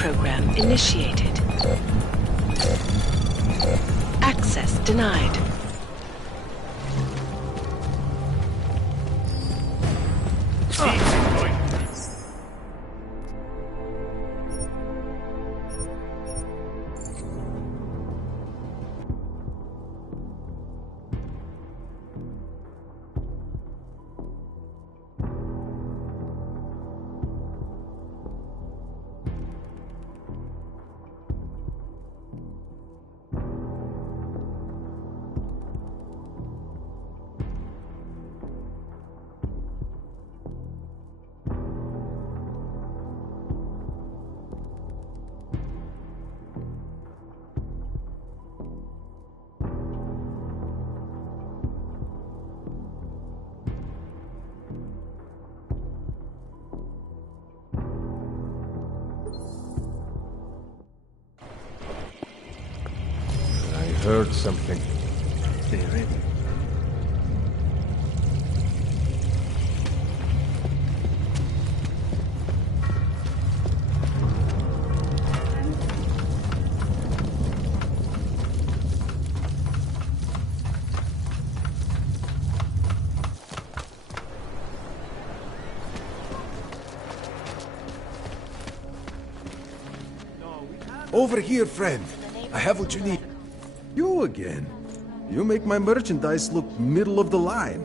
program initiated. Access denied. Heard something. They're in. Over here, friend. I have what you need. You again. You make my merchandise look middle of the line.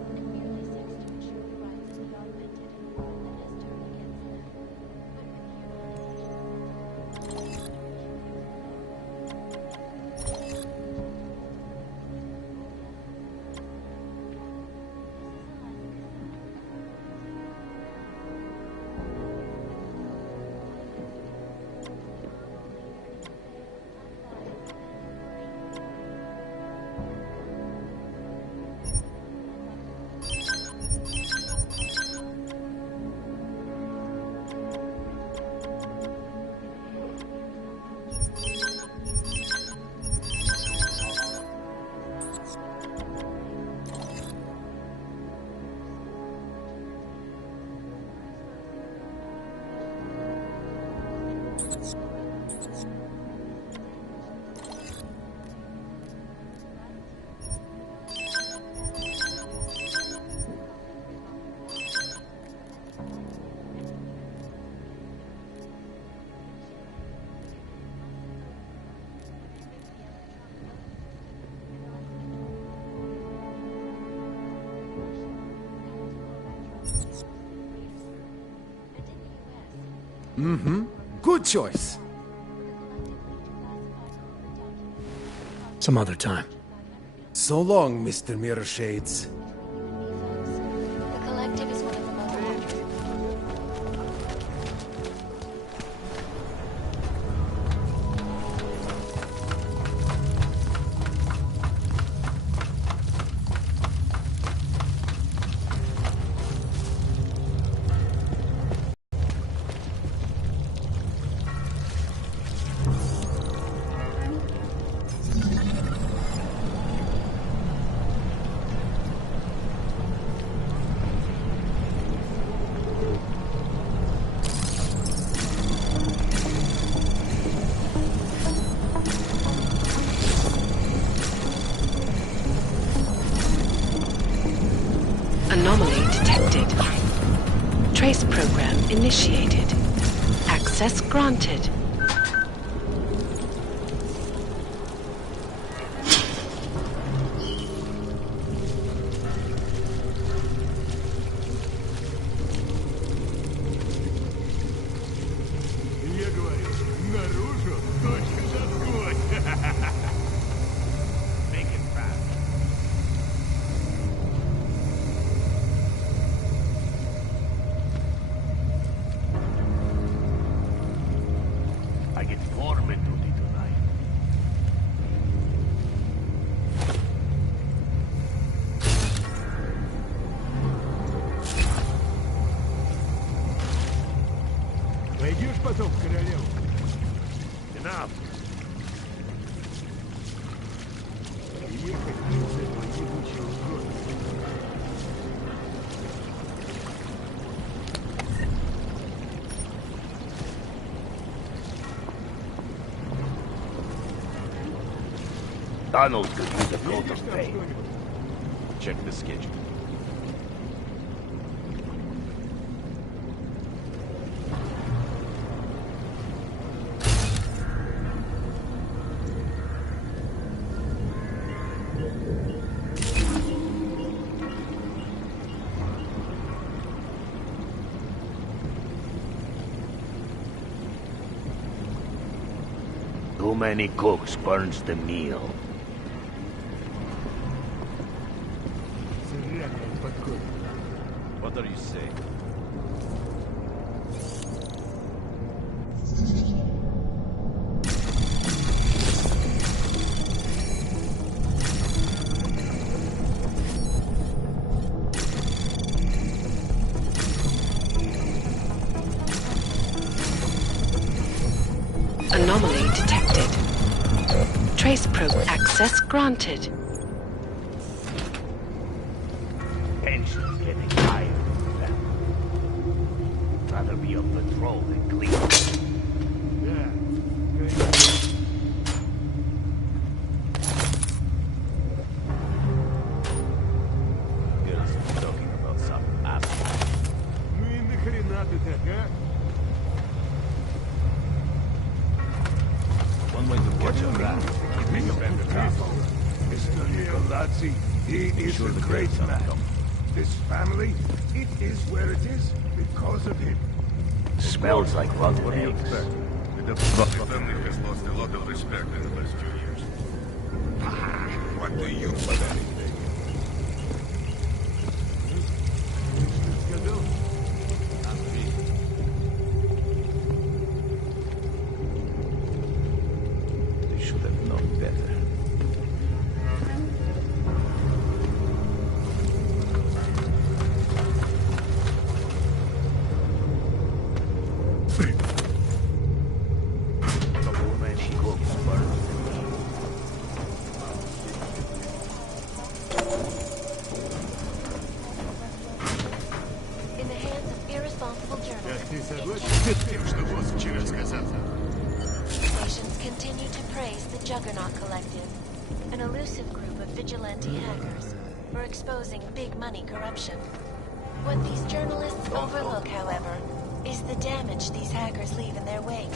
Good choice. Some other time. So long, Mr. Mirror Shades. The collective is one of the most active. Anomaly detected. Trace program initiated. Access granted. Я говорю, наружу точка заткнуть. Make it fast. Donald could use a coat of paint. Check the schedule. Too many cooks burns the meal. What are you saying? Anomaly detected. Trace probe access granted. Tension's getting higher. Rather be on patrol than clean. Girls talking about some apple. Ну и нахрена ты так, а? One way to watch a rat is make a better apple. Mr. Nicolazzi, he is a great man. This family, it is where it is because of him. Smells like rotten What do you eggs. expect? The family has lost a lot of respect in the last few years. What do you want? Сказал? Ответь. They should have known better. Too many cooks burns the meal. In the hands of irresponsible journalists, Ты согласен с тем, что босс вчера сказал? nations continue to praise the Juggernaut Collective, an elusive group of vigilante hackers, for exposing big money corruption. What these journalists overlook, however, is the damage these hackers leave in their wake.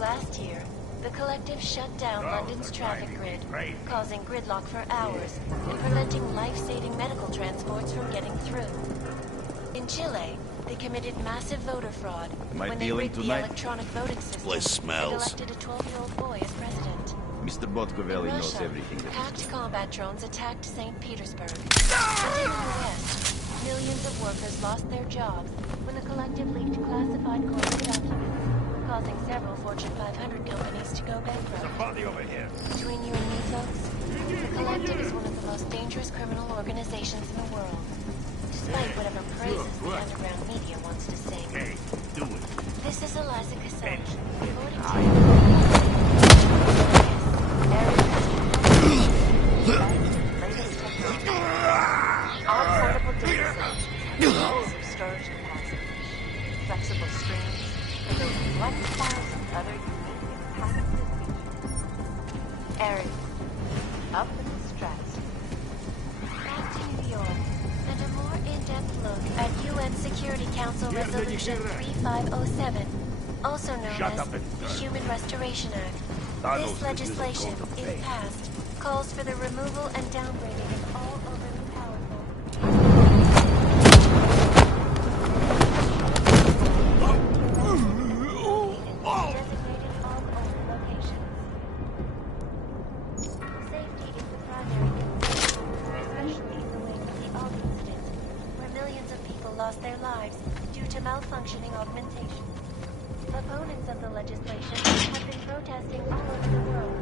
Last year, the Collective shut down London's traffic grid, causing gridlock for hours and preventing life-saving medical transports from getting through. In Chile, they committed massive voter fraud I when they dealing rigged the tonight? electronic voting system place and smells. elected a 12-year-old boy as president. Mr. In Botkovelli knows Russia, everything that hacked combat drones attacked St. Petersburg. And in the West, millions of workers lost their jobs when the Collective leaked classified corporate documents, causing several Fortune 500 companies to go bankrupt. Party over here. Between you and me, folks, the Collective is one of the most dangerous criminal organizations in the world. Despite whatever praises the underground media wants to sing. Hey, do it. This is Eliza Cassell. According to latest technology. All portable data centers have massive storage capacity, flexible screens, and over 1,000 other unique and patented features. Area. Up in the strats. Back to New York, and a more in-depth look at UN Security Council Resolution 3507, also known Shut as up and the burn. Human Restoration Act. Donald This could use a legislation, coat of if paint. passed, calls for the removal and downgrading of all overly powerful designated all-over locations. Safety is the primary concern, especially in the wake of the AUG incident, where millions of people lost their lives due to malfunctioning augmentation. Opponents of the legislation have been protesting all over the world,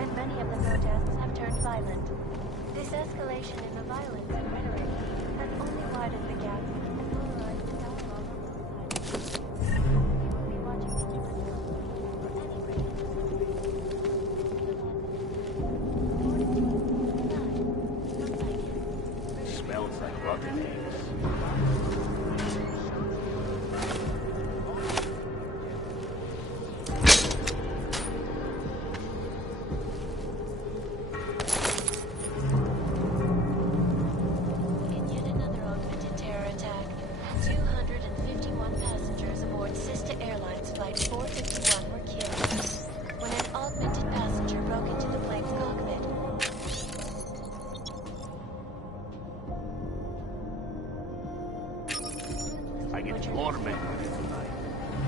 and many of the protests have turned violent. This escalation in the violence and rhetoric has only widened the gap and polarized the dialogue on both sides. We will be watching these developments for any breaking Smells like rotten eggs. Bring it warm in tonight.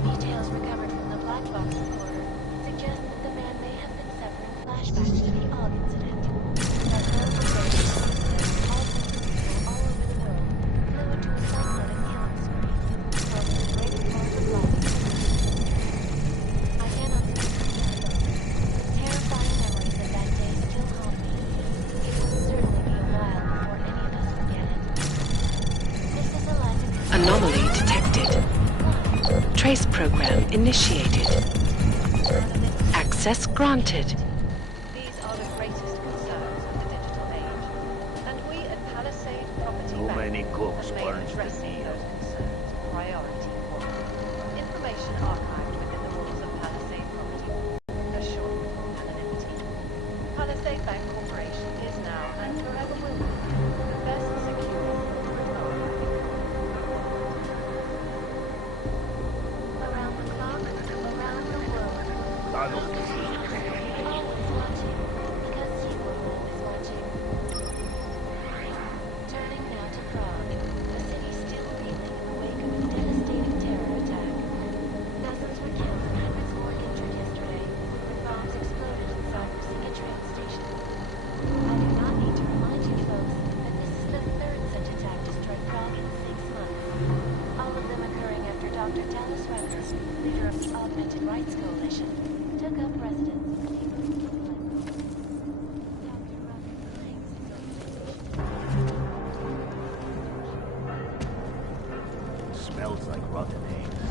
Details recovered from the black box recorder suggest that the man may have been suffering flashbacks to the Og incident. That horrible day also visible all over the world flew into a sun-flooded killing spree, causing the greatest part of life. I cannot speak for the terrifying memories of that day still haunt me. It will certainly be a while before any of us forget it. This is a life experience. Anomaly detected. Trace program initiated. Access granted. These are the greatest concerns of the digital age, and we at Palisade Property Too Bank many cooks have made burns the addressing meal. those concerns a priority. Information archived within the walls of Palisade Property assured anonymity. Palisade Bank Corporation is now and forever will be the best security technology. Around the clock, around the world. Donald, Always watching, because you is watching. Turning now to Prague, a city still reeling in the wake of a devastating terror attack. Dozens were killed and hundreds more injured yesterday when bombs exploded inside a train station. I do not need to remind you folks that this is the third such attack to strike Prague in 6 months. All of them occurring after Dr. Dallas Rucker, leader of the Augmented Rights Coalition, took up residence in the neighborhood of Glenville. Dr. Rucker claims his organization smells like rotten eggs.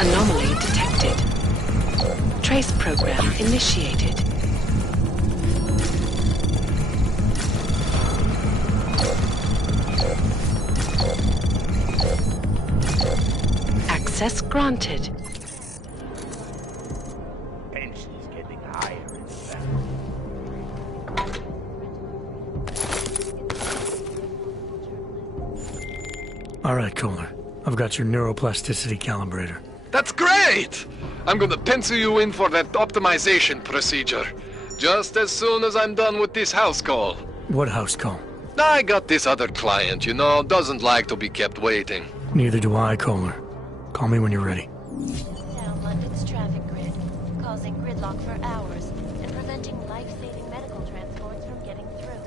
Anomaly detected. Trace program initiated. Access granted. Tension's getting higher in the family. All right, Kohler. I've got your neuroplasticity calibrator. That's great! I'm gonna pencil you in for that optimization procedure. Just as soon as I'm done with this house call. What house call? I got this other client, you know, doesn't like to be kept waiting. Neither do I, Kohler. Call me when you're ready. down London's traffic grid, causing gridlock for hours and preventing life-saving medical transports from getting through.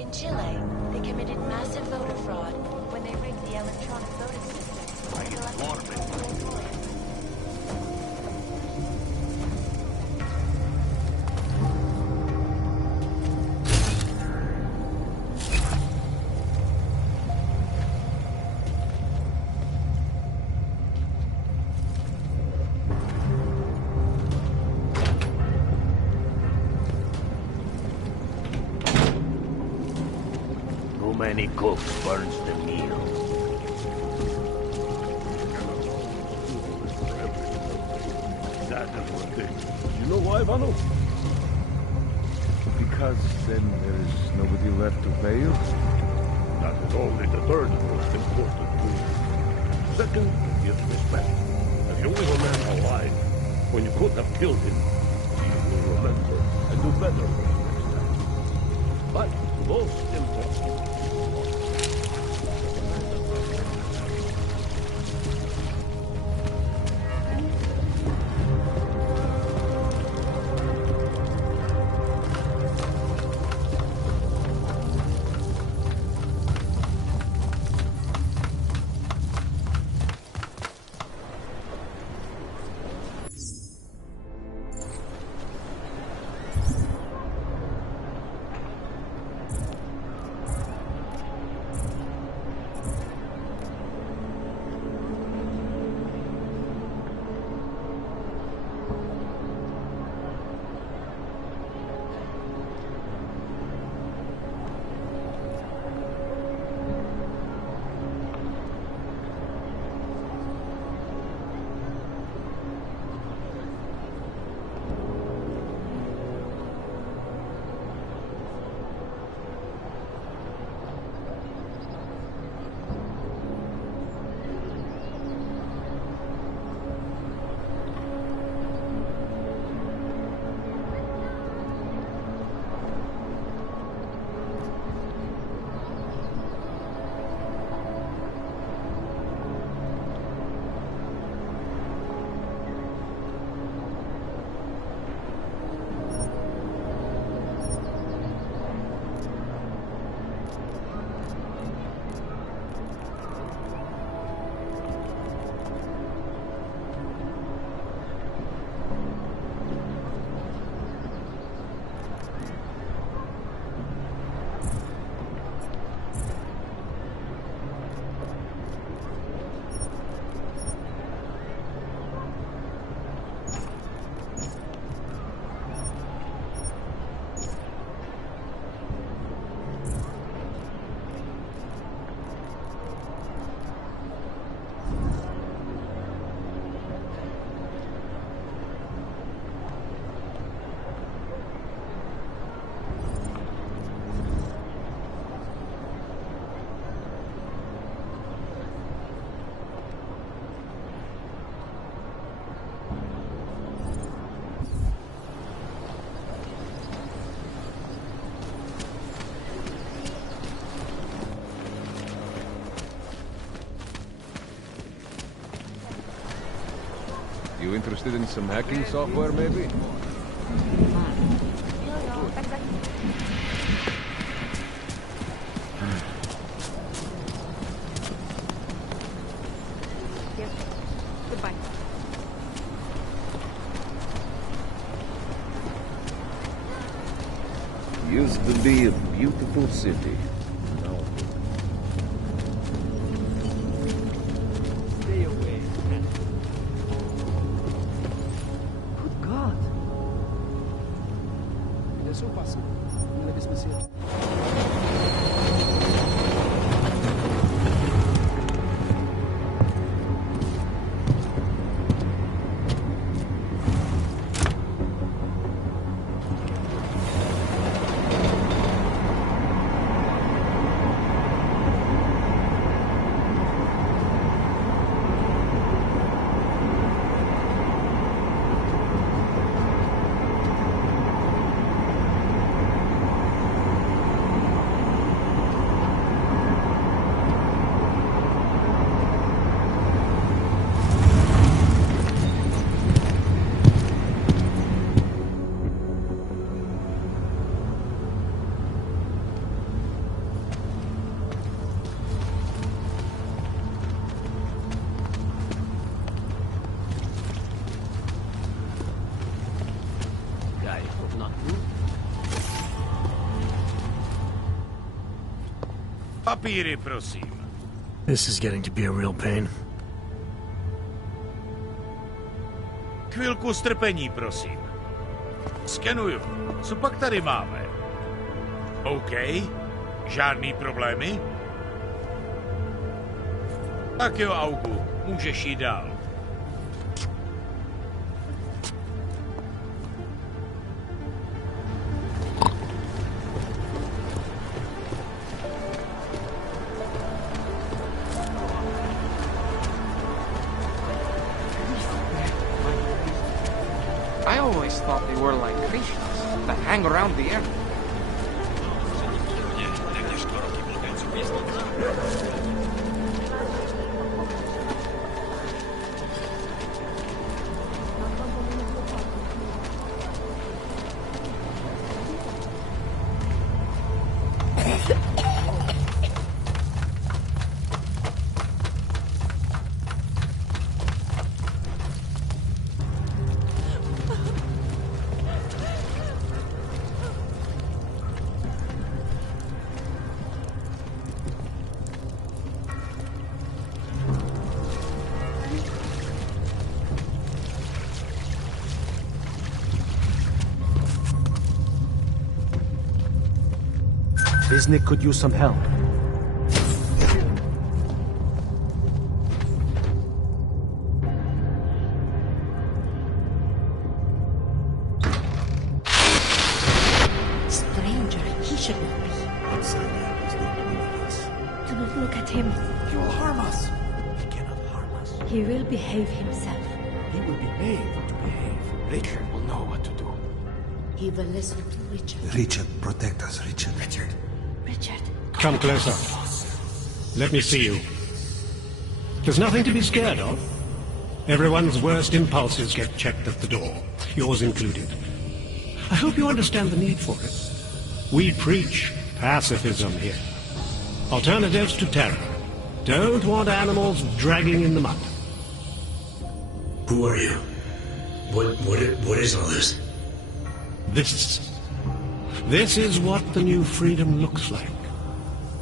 In Chile, they committed massive voter fraud when they rigged the electronic voting system and elected political employees. Too many cooks burns the meal. That is one thing. You know why, Vano? Because then there is nobody left to pay you? That is only the third most important reason. Second is respect. If you leave a man alive when you could have killed him, he will remember and do better for you next time. But most important, You interested in some hacking software, maybe? Goodbye. Used to be a beautiful city. Now Stay away. Good God. Eso pasa. Una vez me siento. Papíry, prosím. This is getting to be a real pain. Chvilku strpení, prosím. Skenuju. Co pak tady máme? OK. Žádný problémy? Tak jo, Augu. Můžeš jít dál. I always thought they were like Krishnas that hang around the area. Biznik could use some help. Stranger, he should not be. Do not look at him. He will harm us. He cannot harm us. He will behave himself. He will be made to behave. Richard will know what to do. He will listen to Richard. Richard, protect us, Richard. Richard. Richard. Come closer. Let me see you. There's nothing to be scared of. Everyone's worst impulses get checked at the door, yours included. I hope you understand the need for it. We preach pacifism here. Alternatives to terror. Don't want animals dragging in the mud. Who are you? What is all this? This is what the new freedom looks like.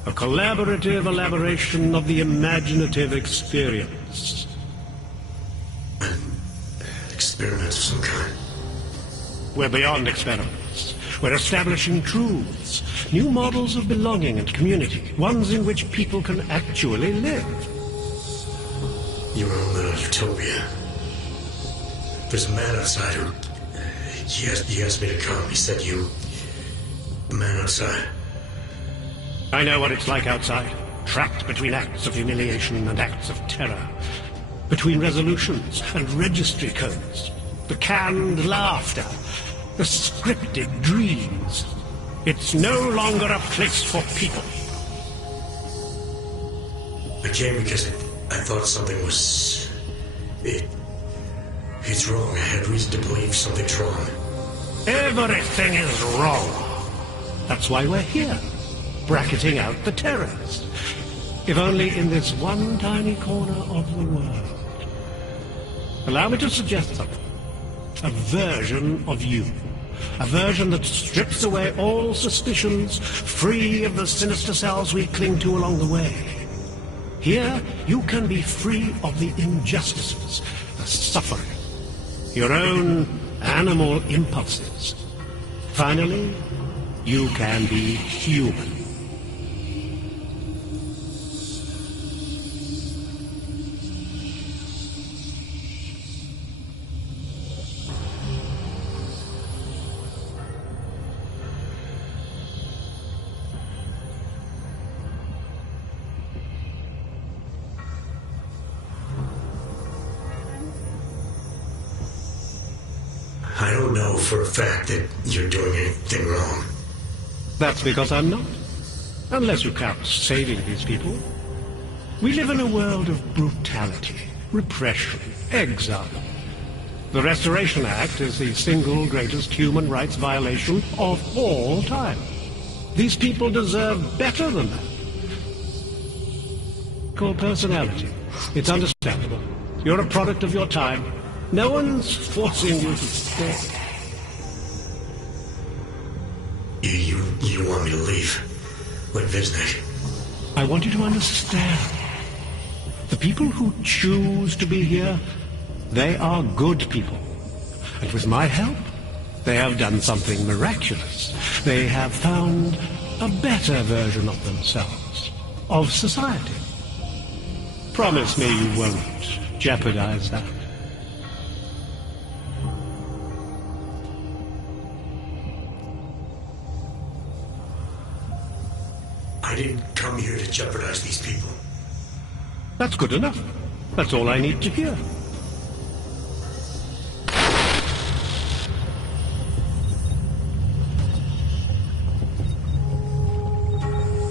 A collaborative elaboration of the imaginative experience. An experiment of some kind. We're beyond experiments. We're establishing truths, new models of belonging and community, ones in which people can actually live. You were on the utopia. There's a man outside who... He asked me to come. He said you... The man outside. I know what it's like outside. Trapped between acts of humiliation and acts of terror. Between resolutions and registry codes. The canned laughter. The scripted dreams. It's no longer a place for people. I came because I thought something was... It It's wrong. I had reason to believe something's wrong. Everything is wrong. That's why we're here, bracketing out the terrorists. If only in this one tiny corner of the world. Allow me to suggest something. A version of you. A version that strips away all suspicions, free of the sinister cells we cling to along the way. Here, you can be free of the injustices, the suffering, your own animal impulses. Finally, you can be human. I don't know for a fact that you're doing anything wrong. That's because I'm not. Unless you count saving these people. We live in a world of brutality, repression, exile. The Restoration Act is the single greatest human rights violation of all time. These people deserve better than that. Called personality. It's understandable. You're a product of your time. No one's forcing you to stay. You want me to leave? Like Viznik? I want you to understand. The people who choose to be here, they are good people. And with my help, they have done something miraculous. They have found a better version of themselves, of society. Promise me you won't jeopardize that. I didn't come here to jeopardize these people. That's good enough. That's all I need to hear.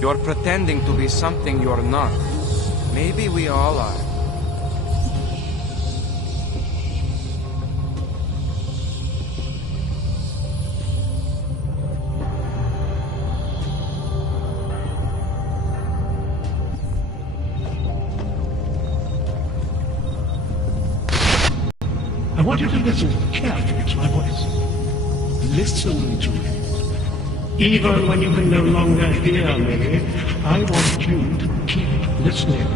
You're pretending to be something you're not. Maybe we all are. I want you to listen carefully to my voice. Listen to it. Even when you can no longer hear me, I want you to keep listening.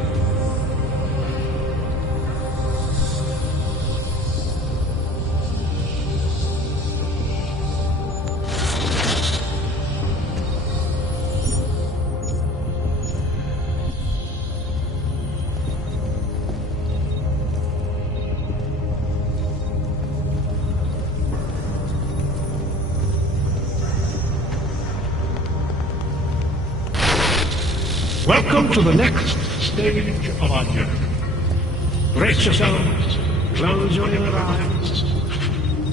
Welcome to the next stage of our journey. Brace yourselves, close your inner eyes.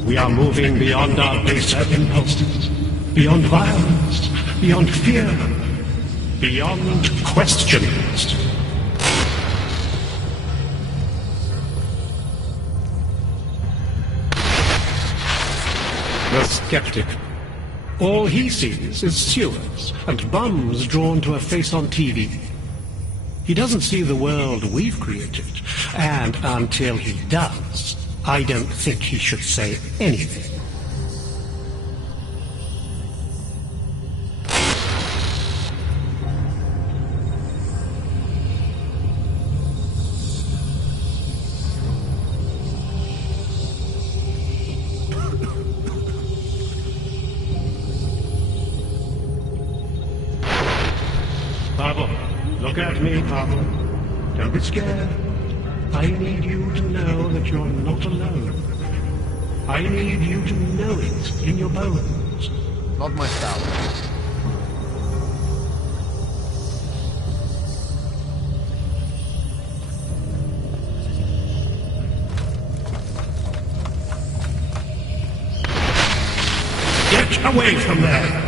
We are moving beyond our baser impulses, beyond violence, beyond fear, beyond questions. The skeptic. All he sees is sewers and bums drawn to a face on TV. He doesn't see the world we've created, and until he does, I don't think he should say anything. Pavel, look at me, Pavel. Don't be scared. I need you to know that you're not alone. I need you to know it in your bones. Not my style. Get away from there!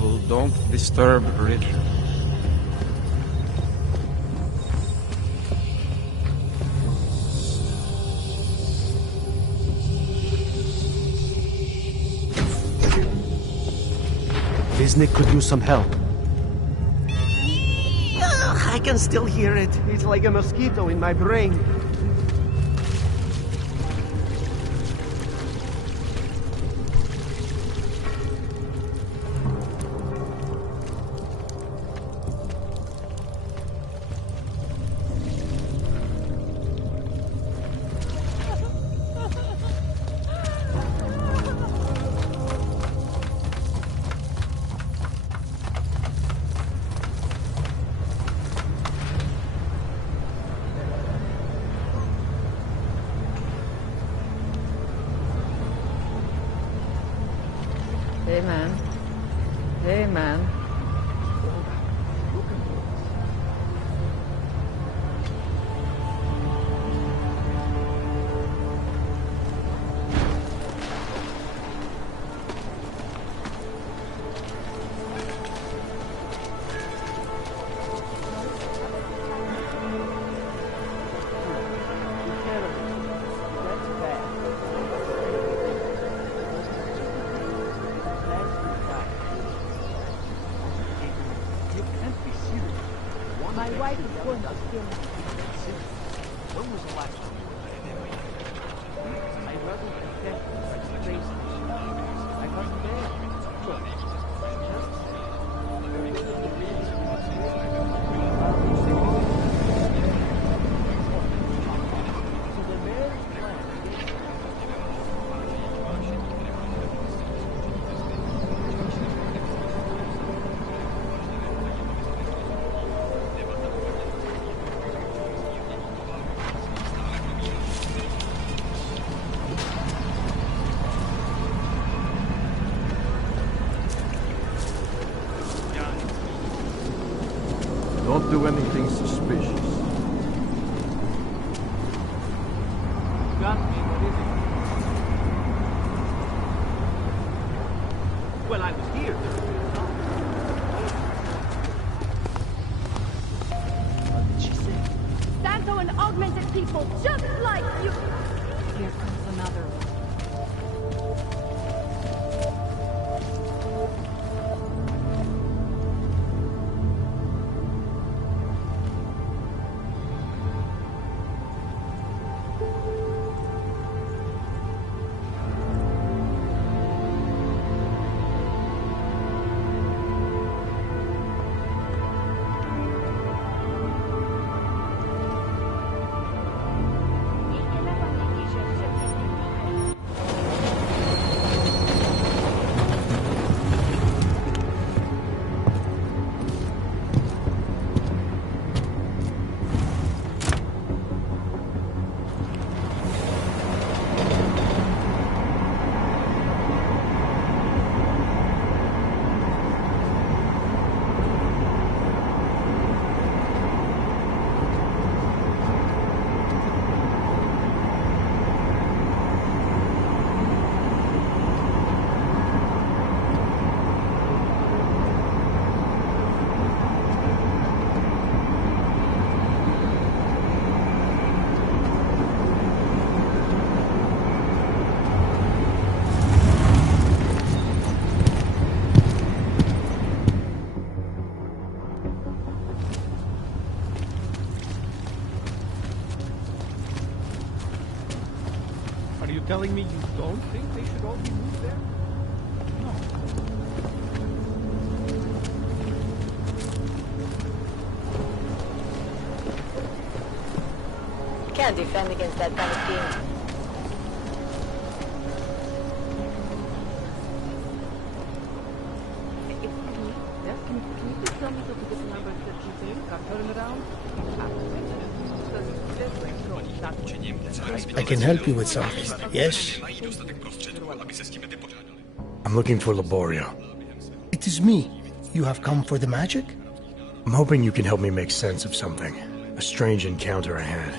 people don't disturb Richard. Visnik could use some help. I can still hear it. It's like a mosquito in my brain. Hey, man. Hey, man. My wife is going to kill me. When was the last time you were there? My brother confessed to his face. I wasn't there. So the mayor's plan Don't do anything suspicious. Got me, what is it? Well, I was here. What did she say? Santo and augmented people just like you. Here comes another one. Are you telling me you don't think they should all be moved there? No. Can't defend against that kind of thing. Can you please tell me to get the number 33? Can turn around? I can help you with something, yes? I'm looking for Laborio. It is me. You have come for the magic? I'm hoping you can help me make sense of something. A strange encounter I had.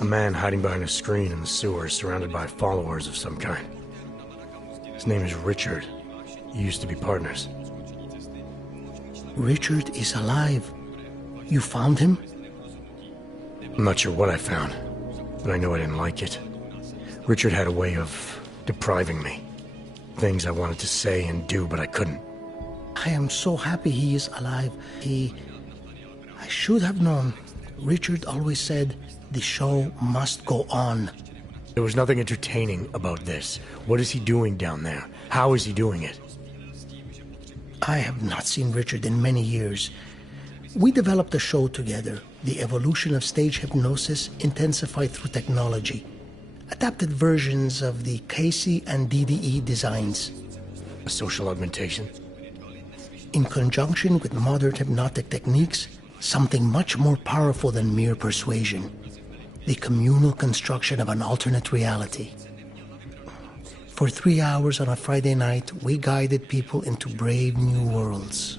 A man hiding behind a screen in the sewers, surrounded by followers of some kind. His name is Richard. You used to be partners. Richard is alive. You found him? I'm not sure what I found, but I know I didn't like it. Richard had a way of depriving me. Things I wanted to say and do, but I couldn't. I am so happy he is alive. I should have known. Richard always said, the show must go on. There was nothing entertaining about this. What is he doing down there? How is he doing it? I have not seen Richard in many years. We developed a show together, The Evolution of Stage Hypnosis Intensified Through Technology. Adapted versions of the Casey and DDE designs. A social augmentation? In conjunction with modern hypnotic techniques, something much more powerful than mere persuasion. The communal construction of an alternate reality. For 3 hours on a Friday night, we guided people into brave new worlds.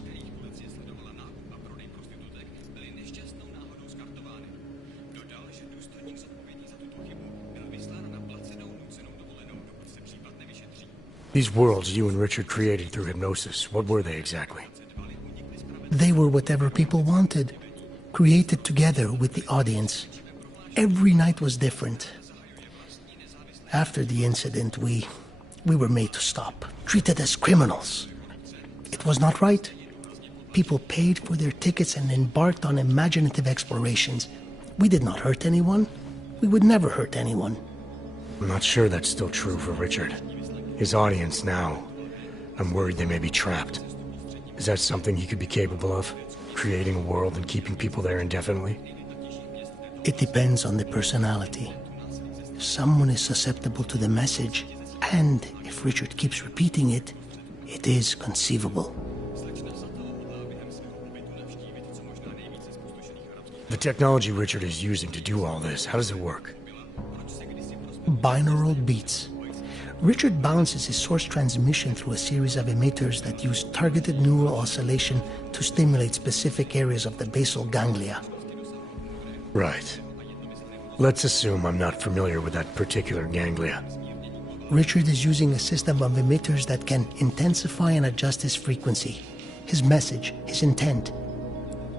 These worlds you and Richard created through hypnosis, what were they exactly? They were whatever people wanted, created together with the audience. Every night was different. After the incident, we were made to stop, treated as criminals. It was not right. People paid for their tickets and embarked on imaginative explorations. We did not hurt anyone. We would never hurt anyone. I'm not sure that's still true for Richard. His audience now, I'm worried they may be trapped. Is that something he could be capable of? Creating a world and keeping people there indefinitely? It depends on the personality. If someone is susceptible to the message, and if Richard keeps repeating it, it is conceivable. The technology Richard is using to do all this, how does it work? Binaural beats. Richard bounces his source transmission through a series of emitters that use targeted neural oscillation to stimulate specific areas of the basal ganglia. Right. Let's assume I'm not familiar with that particular ganglia. Richard is using a system of emitters that can intensify and adjust his frequency, his message, his intent.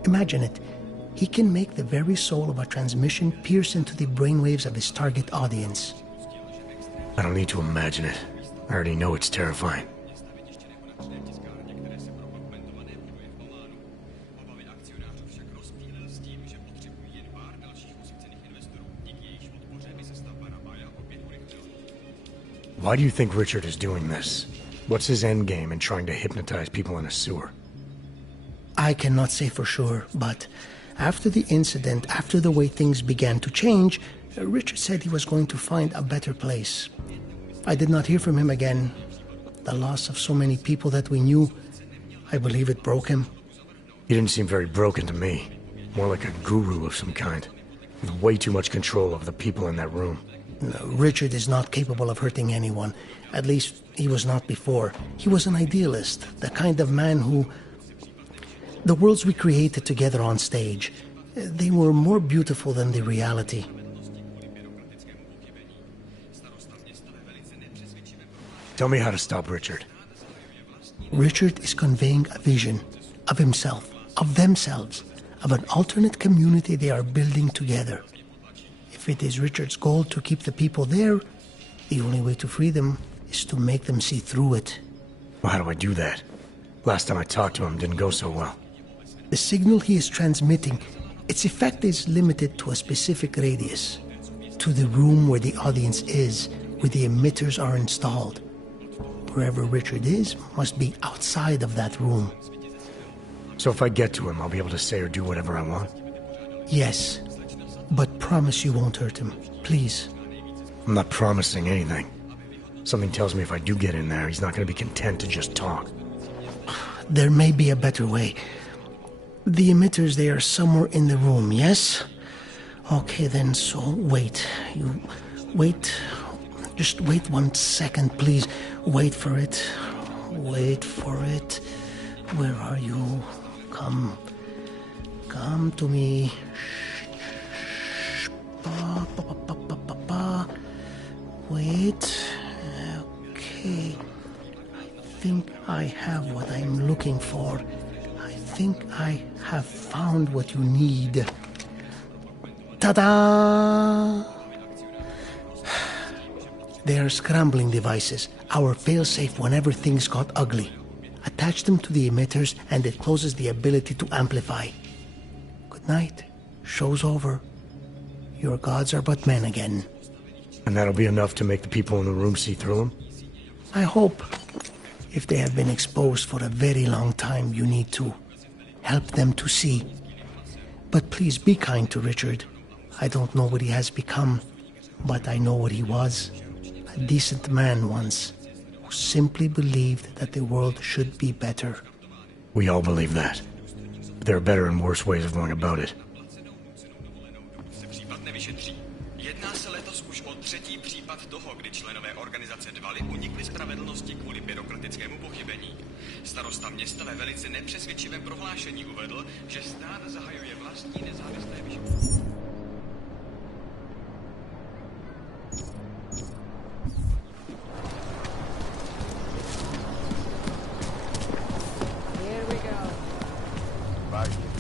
Imagine it. He can make the very soul of a transmission pierce into the brainwaves of his target audience. I don't need to imagine it. I already know it's terrifying. Why do you think Richard is doing this? What's his endgame in trying to hypnotize people in a sewer? I cannot say for sure, but after the incident, after the way things began to change, Richard said he was going to find a better place. I did not hear from him again. The loss of so many people that we knew, I believe it broke him. He didn't seem very broken to me. More like a guru of some kind, with way too much control over the people in that room. No, Richard is not capable of hurting anyone. At least, he was not before. He was an idealist, the kind of man who... The worlds we created together on stage, they were more beautiful than the reality. Tell me how to stop Richard. Richard is conveying a vision of himself, of themselves, of an alternate community they are building together. If it is Richard's goal to keep the people there, the only way to free them is to make them see through it. Well, how do I do that? Last time I talked to him didn't go so well. The signal he is transmitting, its effect is limited to a specific radius, to the room where the audience is, where the emitters are installed. Wherever Richard is must be outside of that room. So if I get to him, I'll be able to say or do whatever I want? Yes, but promise you won't hurt him, please. I'm not promising anything. Something tells me if I do get in there, he's not going to be content to just talk. There may be a better way. The emitters, they are somewhere in the room, yes? Okay then, so wait. You wait. Just wait 1 second, please. Wait for it. Wait for it. Where are you? Come. Come to me. Shh. Ba, ba, ba, ba, ba, ba, ba. Wait. Okay. I think I have what I'm looking for. I think I have found what you need. Ta-da! They are scrambling devices, our failsafe whenever things got ugly. Attach them to the emitters and it closes the ability to amplify. Good night. Show's over. Your gods are but men again. And that'll be enough to make the people in the room see through them? I hope. If they have been exposed for a very long time, you need to help them to see. But please be kind to Richard. I don't know what he has become, but I know what he was. A decent man once, who simply believed that the world should be better. We all believe that. But there are better and worse ways of going about it. Jedná se letos už o třetí případ toho, kdy členové organizace Dvali unikli spravedlnosti kvůli byrokratickému pochybení. Starosta města ve velice nepřesvědčivém prohlášení uvedl, že stát zahajuje vlastní nezávislé vyšetřování. Here we go. Bye.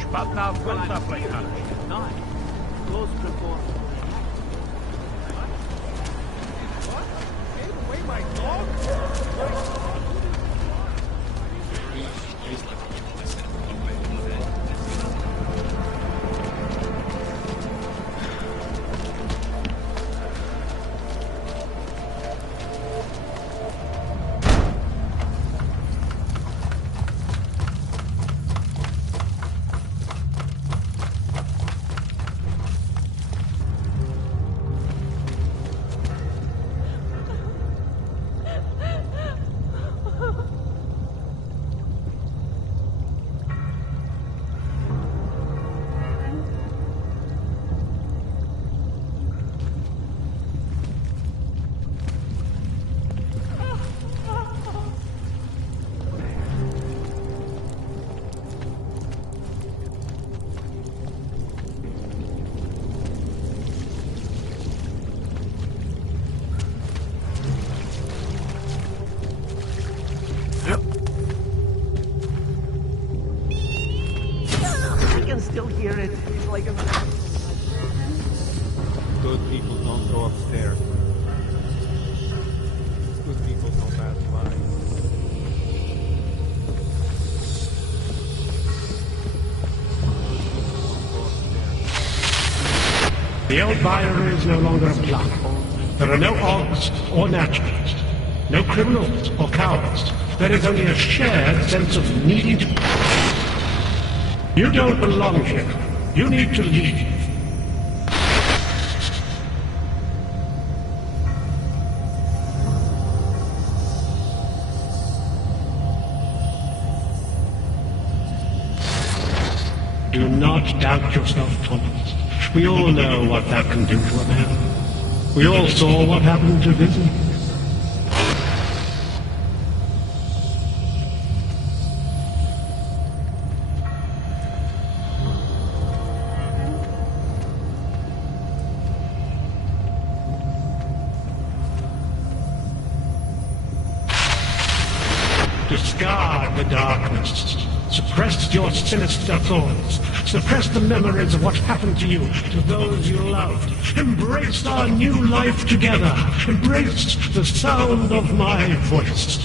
Špatná fronta, plechane. Close before. Still hear it. It's like a... Good people don't go upstairs. Good people don't pass by. The old Byron is no longer a plug. There are no odds or naturals, no criminals or cowards. There is only a shared sense of needing to... You don't belong here. You need to leave. Do not doubt yourself, Thomas. We all know what that can do to a man. We all saw what happened to Vision. Discard the darkness. Suppress your sinister thoughts. Suppress the memories of what happened to you, to those you loved. Embrace our new life together. Embrace the sound of my voice.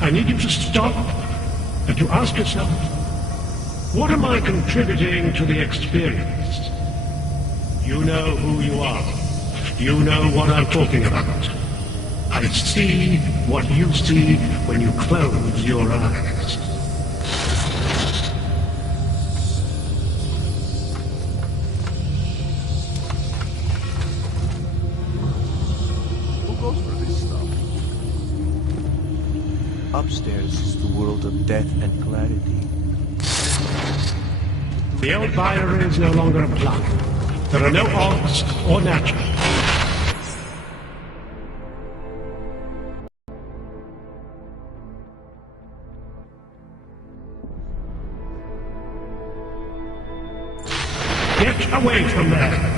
I need you to stop and to ask yourself, what am I contributing to the experience? You know who you are. You know what I'm talking about. I see what you see when you close your eyes. Who goes for this stuff? Upstairs is the world of death and clarity. The old binary is no longer applied. There are no odds or natural. Get away from there!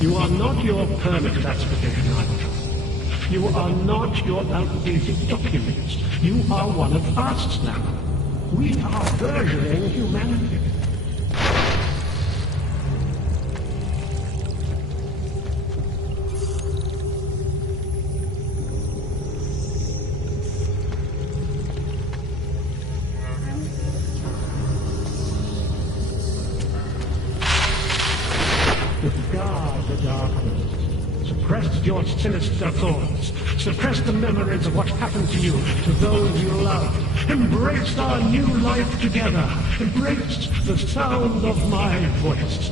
You are not your permit classification item. You are not your outdated documents. You are one of us now. We are versioning humanity. Discard the darkness. Suppress your sinister thoughts. Suppress the memories of what happened to you, to those you loved. Embrace our new life together. Embrace the sound of my voice.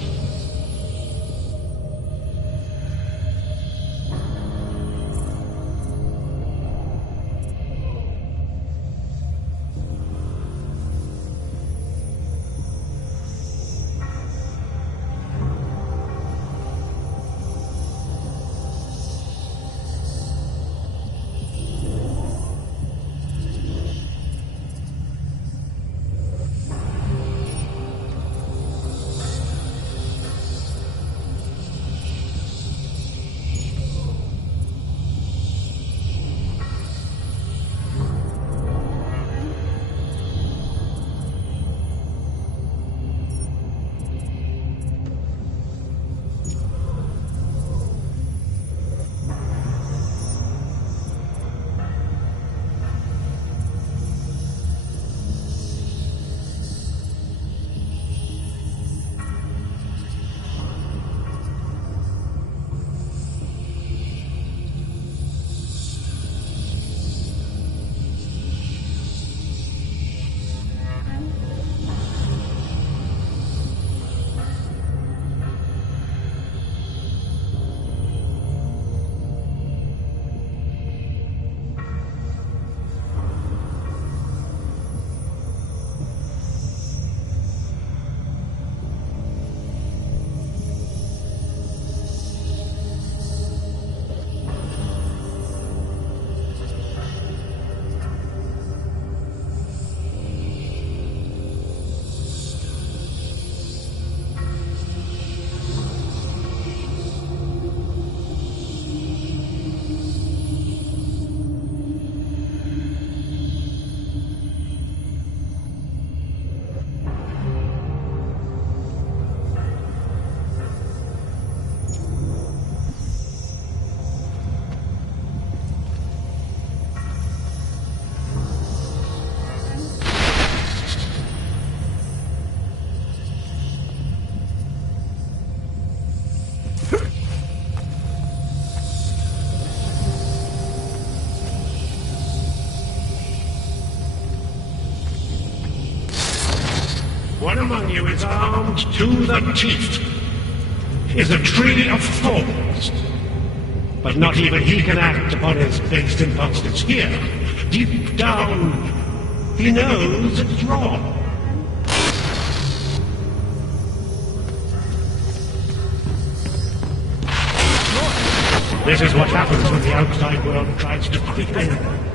One among you is armed to the teeth, is a tree of thorns. But not even he can act upon his base impulses. Here, deep down, he knows it's wrong. This is what happens when the outside world tries to creep in.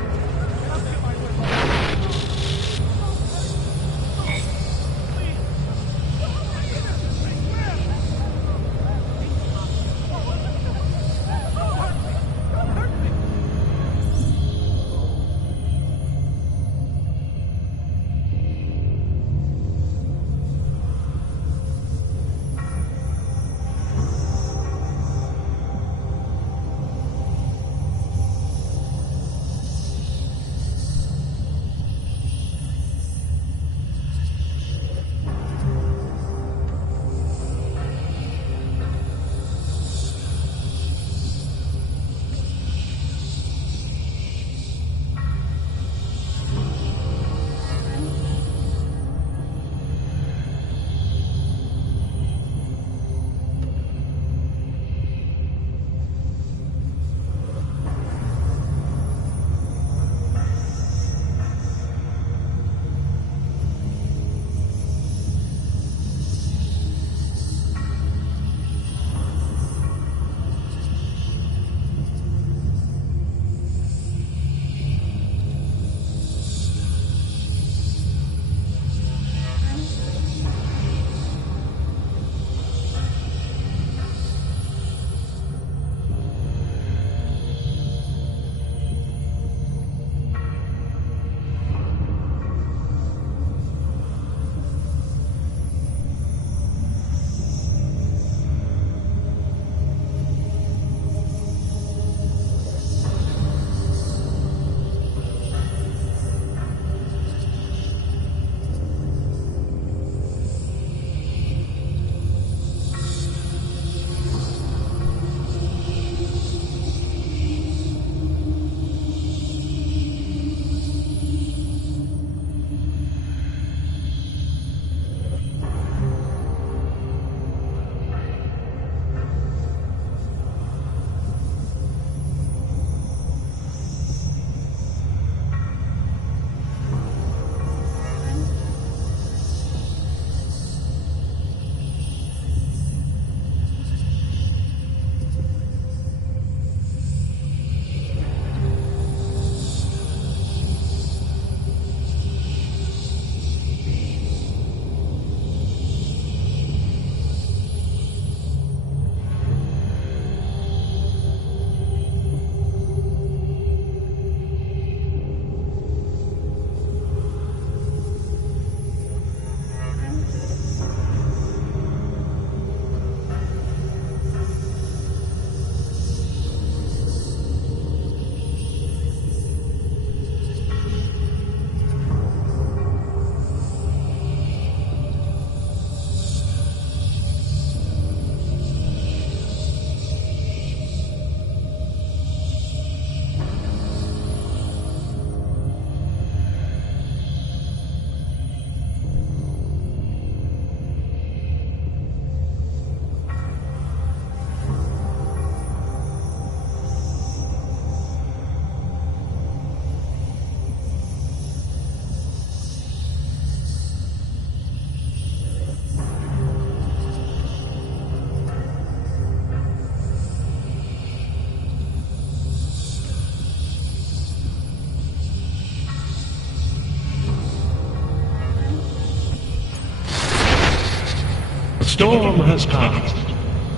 storm has passed.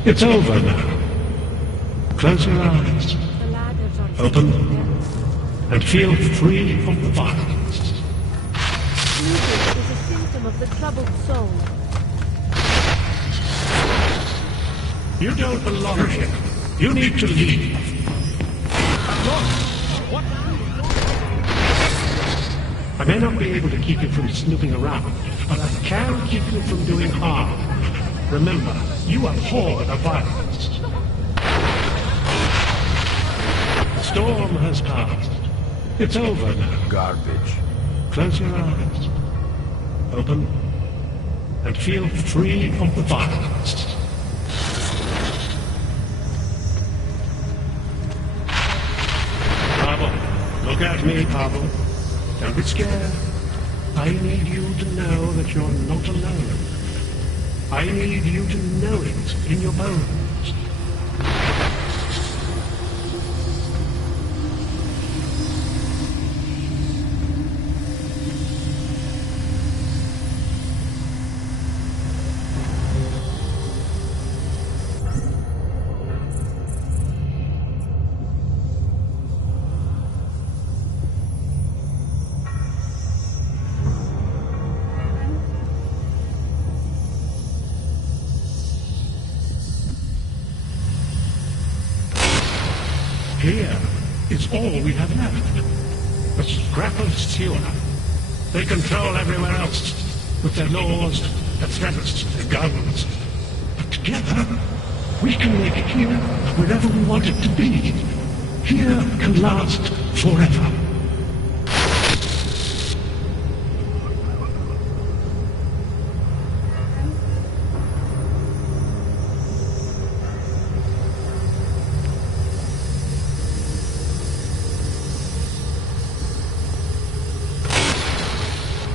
It's over now. Close your eyes. Open them. And feel free from the violence. Music is a symptom of the troubled soul. You don't belong here. You need to leave. I may not be able to keep you from snooping around, but I can keep you from doing harm. Remember, you abhor the violence. The storm has passed. It's over now. Garbage. Close your eyes. Open. And feel free of the violence. Bravo. Look at me. me, Pavel. Don't be scared. I need you to know that you're not alone. I need you to know it in your bones. Here is all we have left. A scrap of sewer. They control everywhere else, with their laws, their threats, their guns. But together, we can make it here wherever we want it to be. Here can last forever.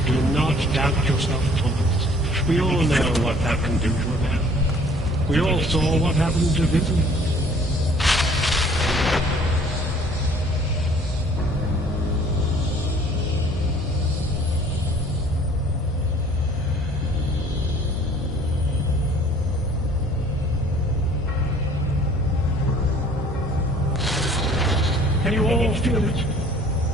Do not doubt yourself, Thomas. We all know what that can do to a man. We all saw what happened to Vincent. Can you all feel it?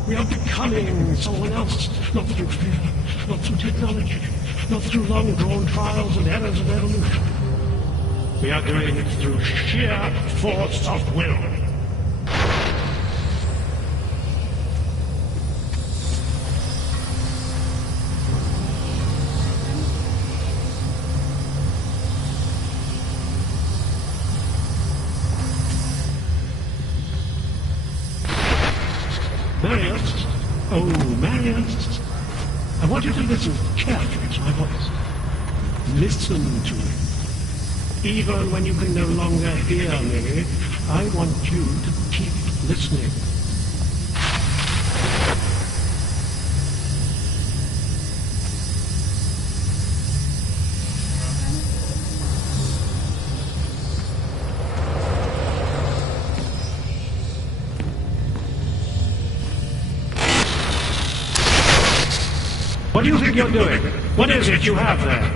We are becoming someone else, not through fear, not through technology, not through long-drawn trials and errors of evolution. We are doing it through sheer force of will. Marius, oh Marius, I want you to listen carefully to my voice. Listen to me. Even when you can no longer hear me, I want you to keep listening. What do you think you're doing? What is it you have there?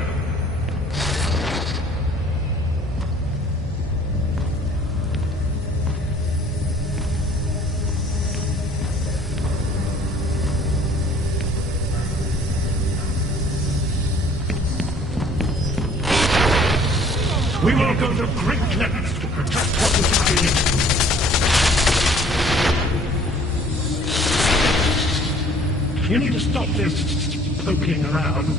We will go to great lengths to protect what is within. You need to stop this poking around.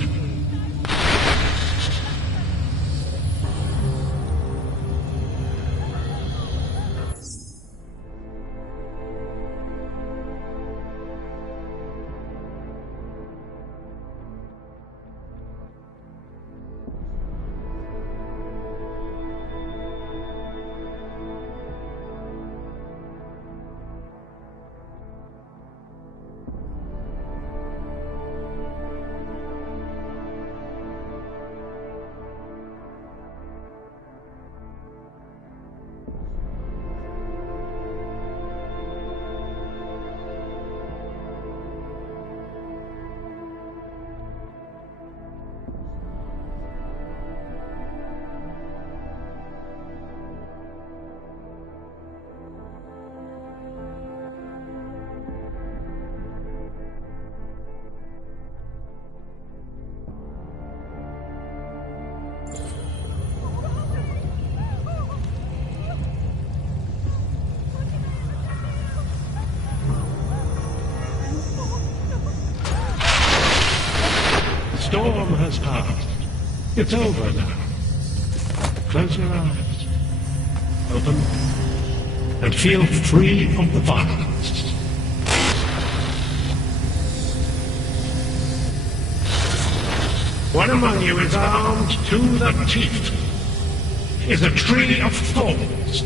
Storm has passed. It's over now. Close your eyes. Open. And feel free of the violence. One among you is armed to the teeth. Is a tree of thorns.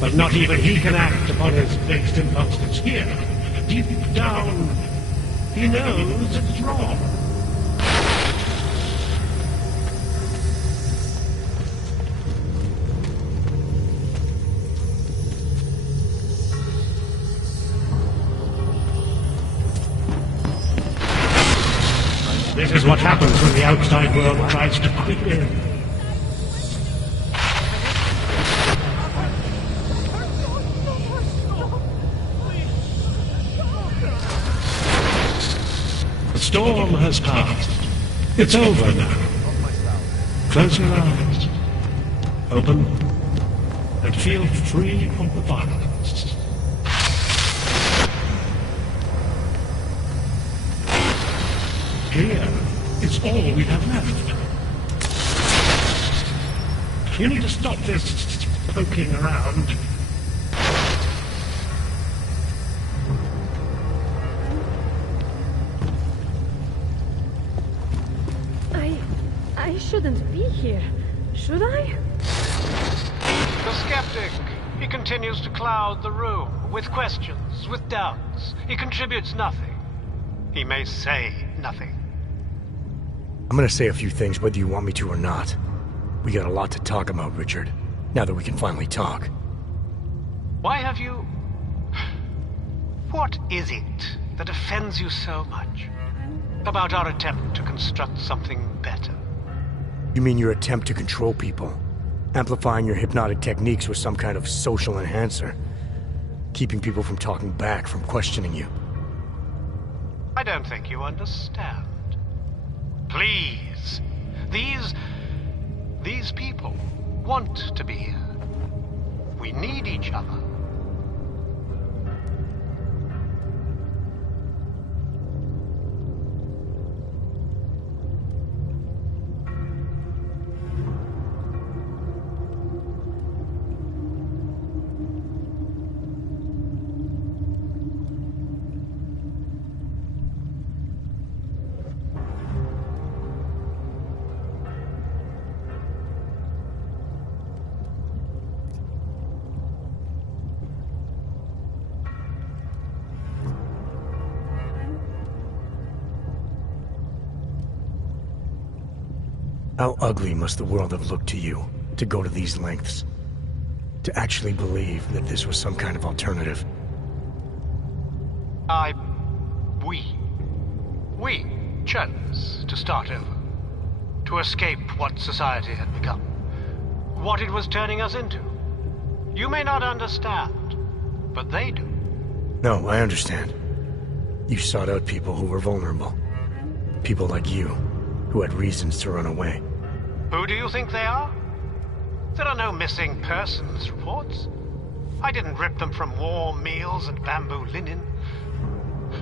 But not even he can act upon his based impulses here. deep down, he knows it's wrong. This is what happens when the outside world tries to creep in. The storm has passed. It's over now. Close your eyes. Open. And feel free from the violence. Here is all we have left. You need to stop this poking around. I shouldn't be here, should I? The skeptic. He continues to cloud the room with questions, with doubts. He contributes nothing. He may say nothing. I'm gonna say a few things whether you want me to or not. We got a lot to talk about, Richard, now that we can finally talk. Why have you... What is it that offends you so much about our attempt to construct something better? You mean your attempt to control people? Amplifying your hypnotic techniques with some kind of social enhancer? Keeping people from talking back, from questioning you? I don't think you understand. Please. These people want to be here. We need each other. How ugly must the world have looked to you, to go to these lengths? To actually believe that this was some kind of alternative? We chose to start over. To escape what society had become. What it was turning us into. You may not understand, but they do. No, I understand. You sought out people who were vulnerable. People like you, who had reasons to run away. Who do you think they are? There are no missing persons reports. I didn't rip them from warm meals and bamboo linen.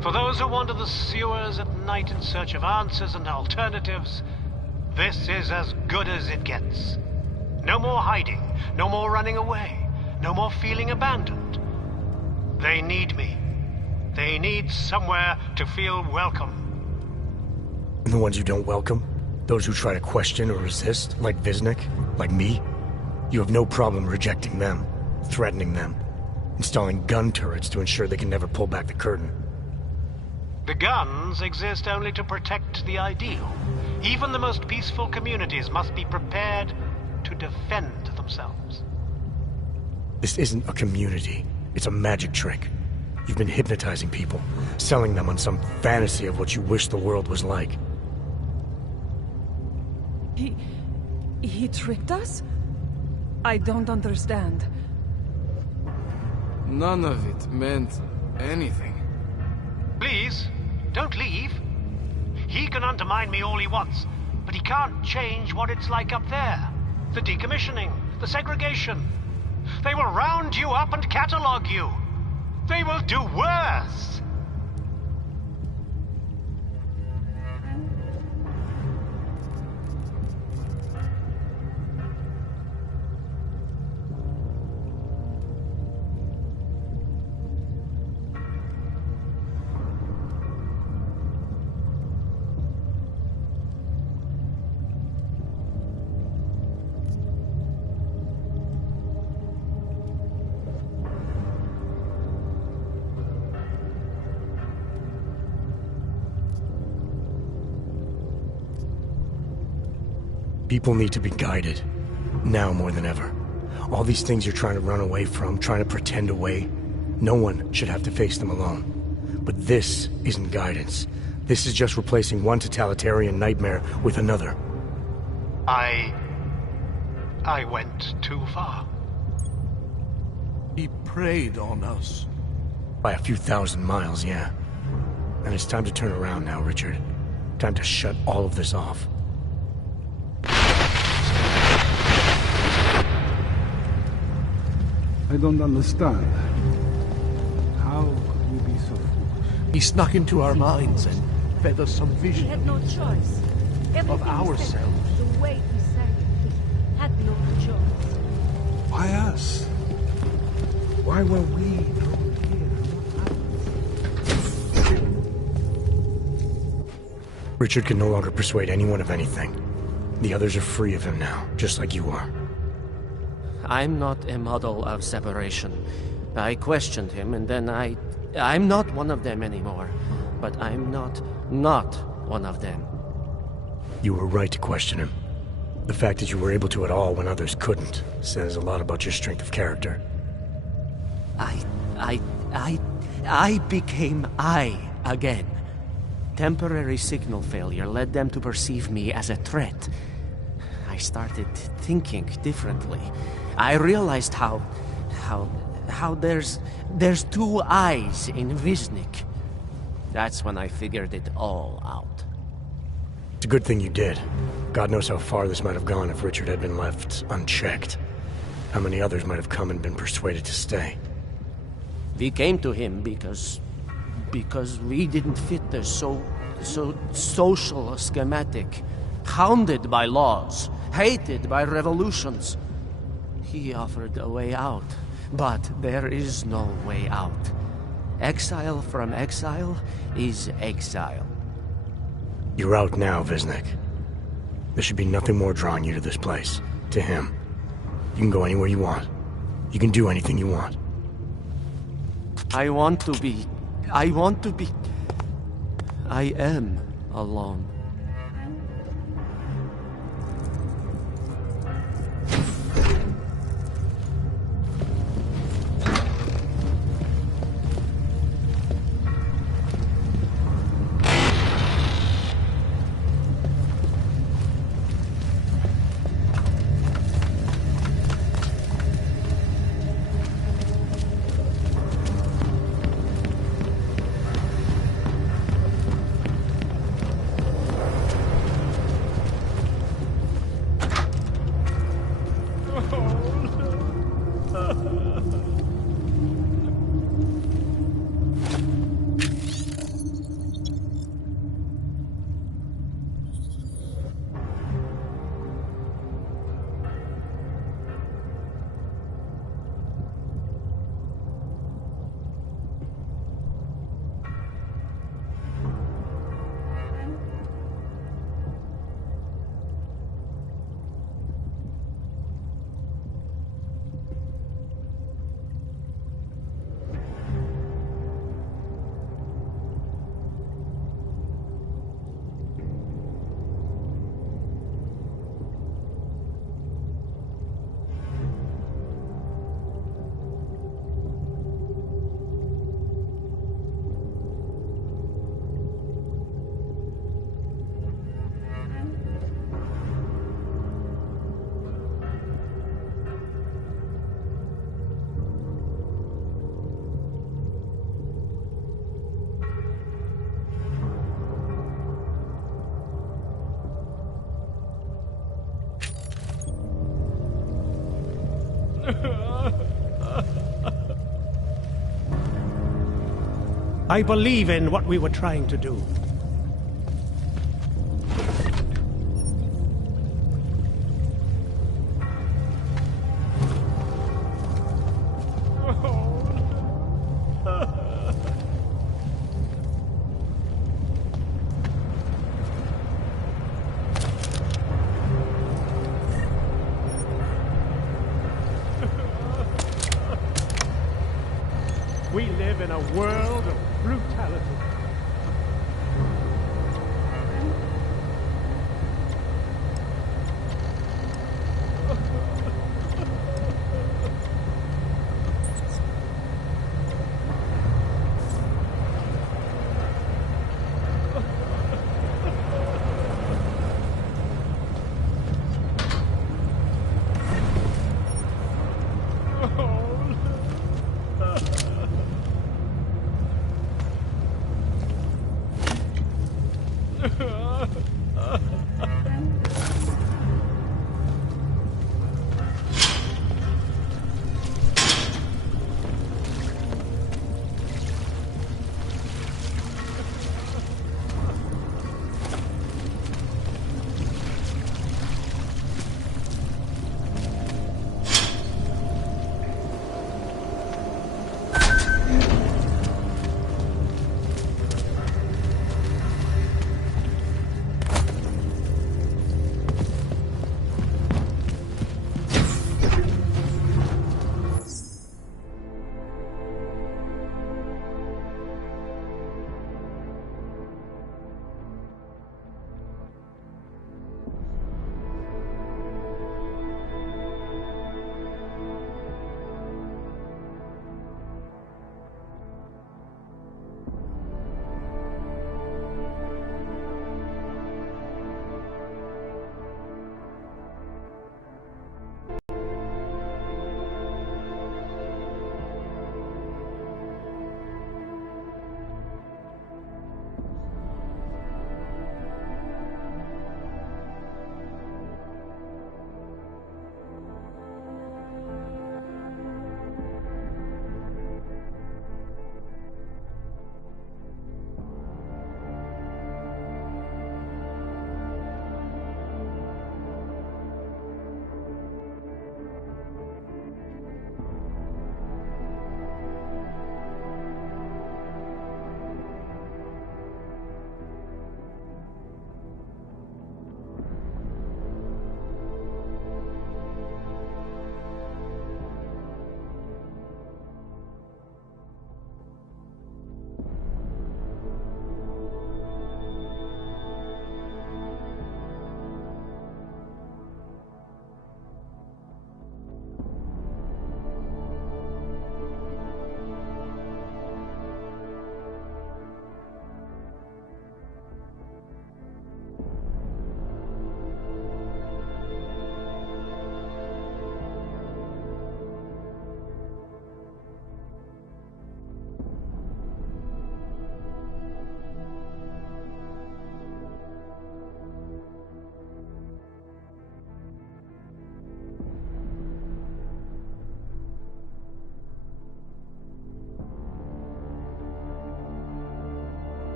For those who wander the sewers at night in search of answers and alternatives, this is as good as it gets. No more hiding, no more running away, no more feeling abandoned. They need me. They need somewhere to feel welcome. And the ones you don't welcome? Those who try to question or resist, like Visnik, like me? You have no problem rejecting them, threatening them, installing gun turrets to ensure they can never pull back the curtain. The guns exist only to protect the ideal. Even the most peaceful communities must be prepared to defend themselves. This isn't a community. It's a magic trick. You've been hypnotizing people, selling them on some fantasy of what you wish the world was like. He tricked us? I don't understand. None of it meant anything. Please, don't leave. He can undermine me all he wants, but he can't change what it's like up there. The decommissioning, the segregation. They will round you up and catalog you. They will do worse. People need to be guided. Now more than ever. All these things you're trying to run away from, trying to pretend away, no one should have to face them alone. But this isn't guidance. This is just replacing one totalitarian nightmare with another. I went too far. He preyed on us. By a few thousand miles, yeah. And it's time to turn around now, Richard. Time to shut all of this off. I don't understand. How could we be so foolish? He snuck into our minds and fed us some He vision had no choice. of ourselves. The way he said it, he had no choice. Why us? Why were we drawn here? Richard can no longer persuade anyone of anything. The others are free of him now, just like you are. I'm not a model of separation. I questioned him, and then I'm not one of them anymore. But I'm not one of them. You were right to question him. The fact that you were able to at all when others couldn't says a lot about your strength of character. I became I again. Temporary signal failure led them to perceive me as a threat. I started thinking differently. I realized how there's two eyes in Wisnik. That's when I figured it all out. It's a good thing you did. God knows how far this might have gone if Richard had been left unchecked. How many others might have come and been persuaded to stay. We came to him because we didn't fit the so social schematic, hounded by laws, hated by revolutions. He offered a way out, but there is no way out. Exile from exile is exile. You're out now, Wisnik. There should be nothing more drawing you to this place, to him. You can go anywhere you want. You can do anything you want. I am alone. I believe in what we were trying to do. We live in a world of brutality.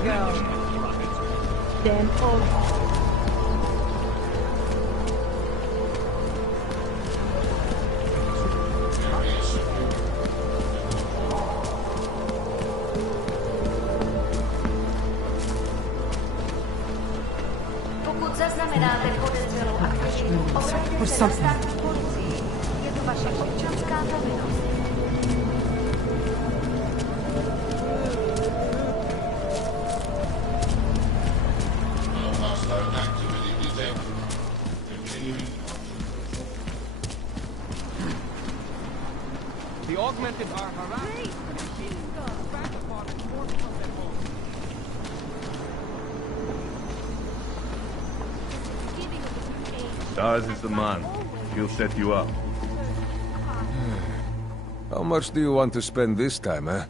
we go. Then all. Pokud zaznamenáte podezřelou aktivitu, obraťte se na státní policii. Je to vaše občanská povinnost. The augmented are harassed. Stars is the man. He'll set you up. How much do you want to spend this time, eh?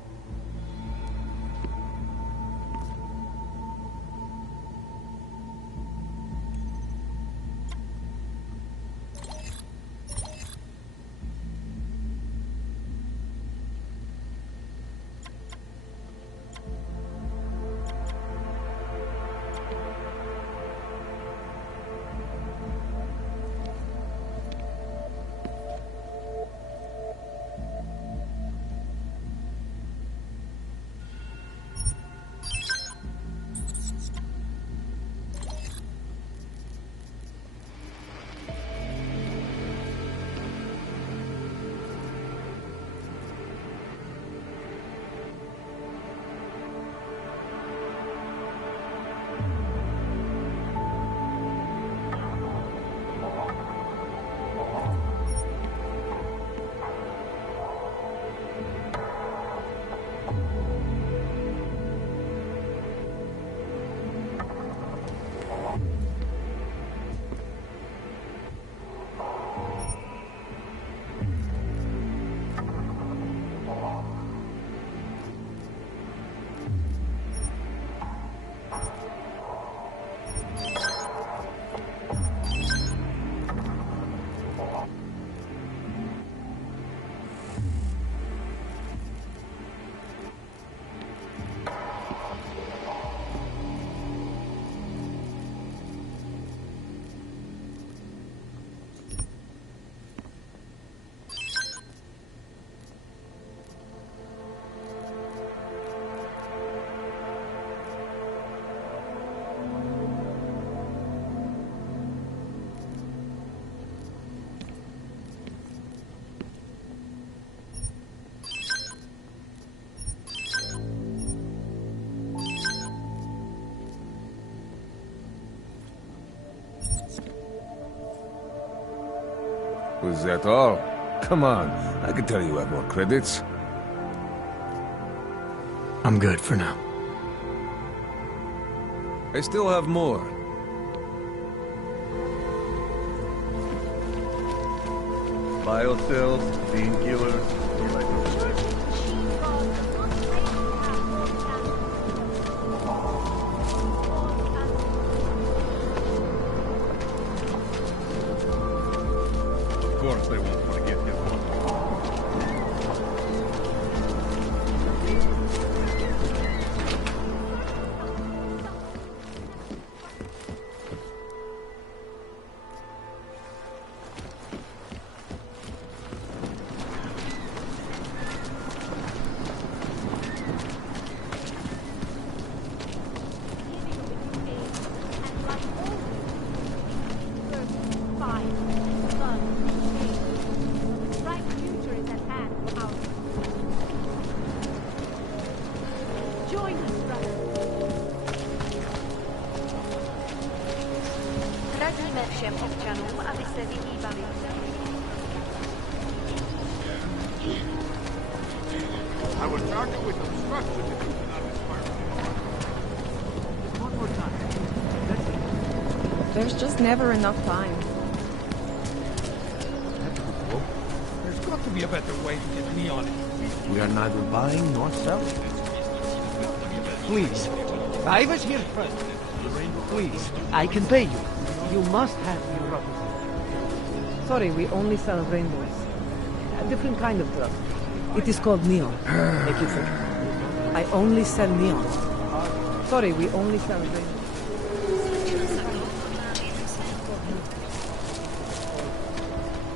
Was that all? Come on, I can tell you have more credits. I'm good for now. I still have more. Biocells, painkillers. Of course they won't forget his one. Radíme všem občanům, aby se vyhýbali. I was charged with obstruction if you cannot inspire me. One more time. That's it. There's just never enough time. There's got to be a better way to get me on it. We are neither buying nor selling. Please. I was here first. Please. I can pay you. You must have your representative. Sorry, we only sell rainbows. A different kind of drug. It is called neon. Make it simple. I only sell neon. Sorry, we only sell rings.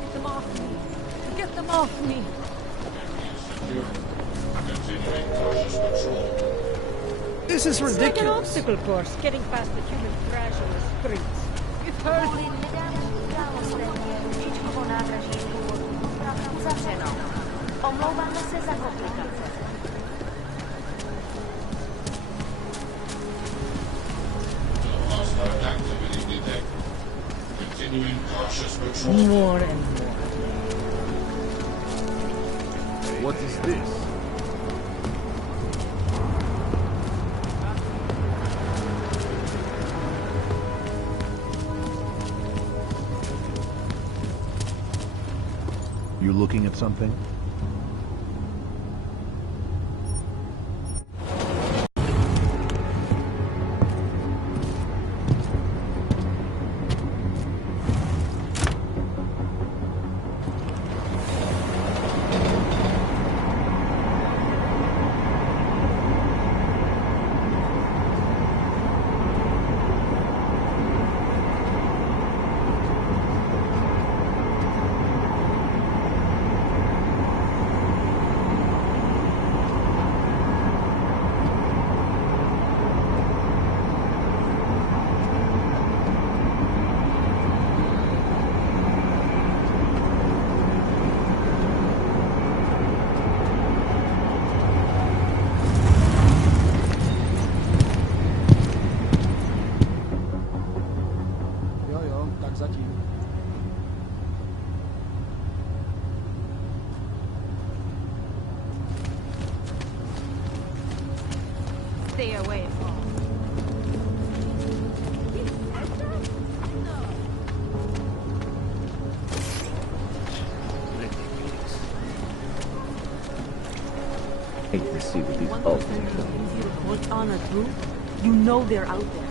Get them off me! Get them off me! This is It's ridiculous. like an obstacle course, getting past the human trash on the streets. You've heard Omlouváme se za komplikace. more and more. What is this? You looking at something? Stay away from. Hate to see what these One ultras percent are. is easier to hold on or through. You know they're out there.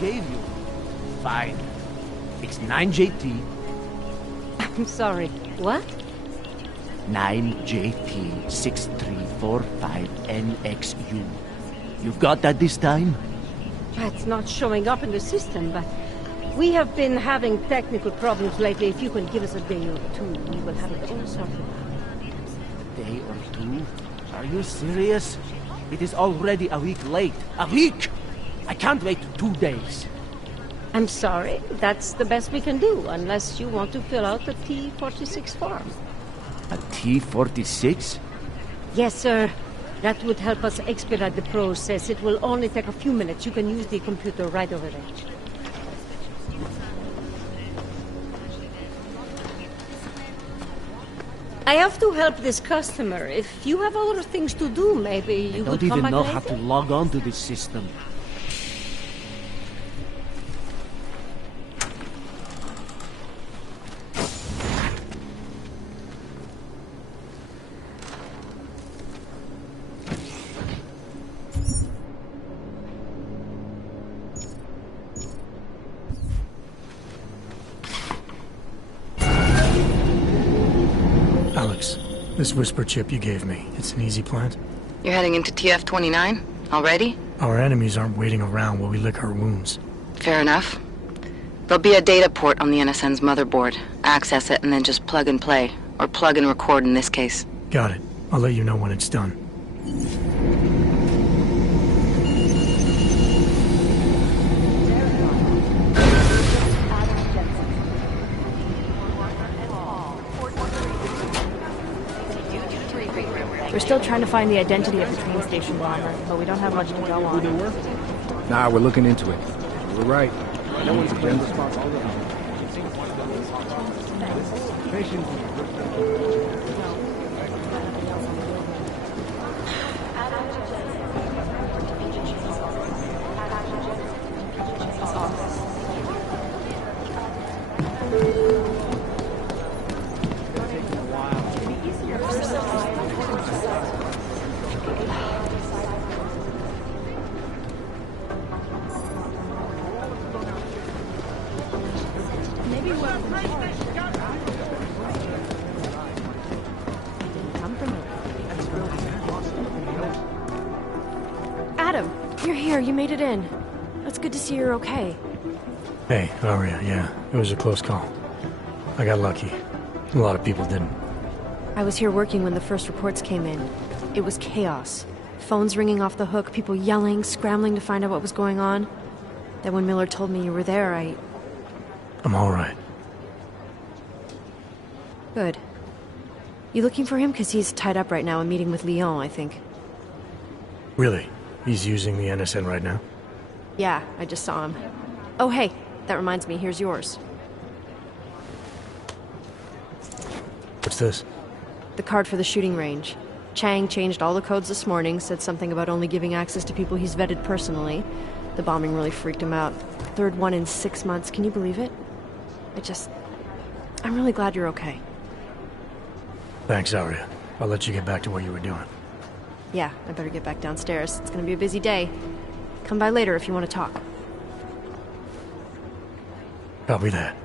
Gave you. Fine. It's 9JT. I'm sorry. What? 9JT6345NXU. You've got that this time? It's not showing up in the system, but we have been having technical problems lately. If you can give us a day or two, we will have it all sorted out. A day or two? Are you serious? It is already a week late. A week! I can't wait 2 days. I'm sorry. That's the best we can do, unless you want to fill out the T-46 form. A T-46? Yes, sir. That would help us expedite the process. It will only take a few minutes. You can use the computer right over there. I have to help this customer. If you have other things to do, maybe you I could don't come even back know later. how to log on to this system. Alex, this whisper chip you gave me, it's an easy plant? You're heading into TF-29? Already? Our enemies aren't waiting around while we lick our wounds. Fair enough. There'll be a data port on the NSN's motherboard. Access it and then just plug and play. Or plug and record in this case. Got it. I'll let you know when it's done. We're still trying to find the identity of the train station bomber, but we don't have much to go on. Nah, we're looking into it. We're right. No one's been responsible. Adam, you're here. You made it in. It's good to see you're okay. Hey, Aria, yeah. It was a close call. I got lucky. A lot of people didn't. I was here working when the first reports came in. It was chaos. Phones ringing off the hook, people yelling, scrambling to find out what was going on. Then when Miller told me you were there, I'm alright. Good. You looking for him? Because he's tied up right now and meeting with Leon, I think. Really? He's using the NSN right now? Yeah, I just saw him. Oh, hey, that reminds me, here's yours. What's this? The card for the shooting range. Chang changed all the codes this morning, said something about only giving access to people he's vetted personally. The bombing really freaked him out. Third one in 6 months, can you believe it? I'm really glad you're okay. Thanks, Aria. I'll let you get back to what you were doing. Yeah, I better get back downstairs. It's gonna be a busy day. Come by later if you want to talk. Copy that.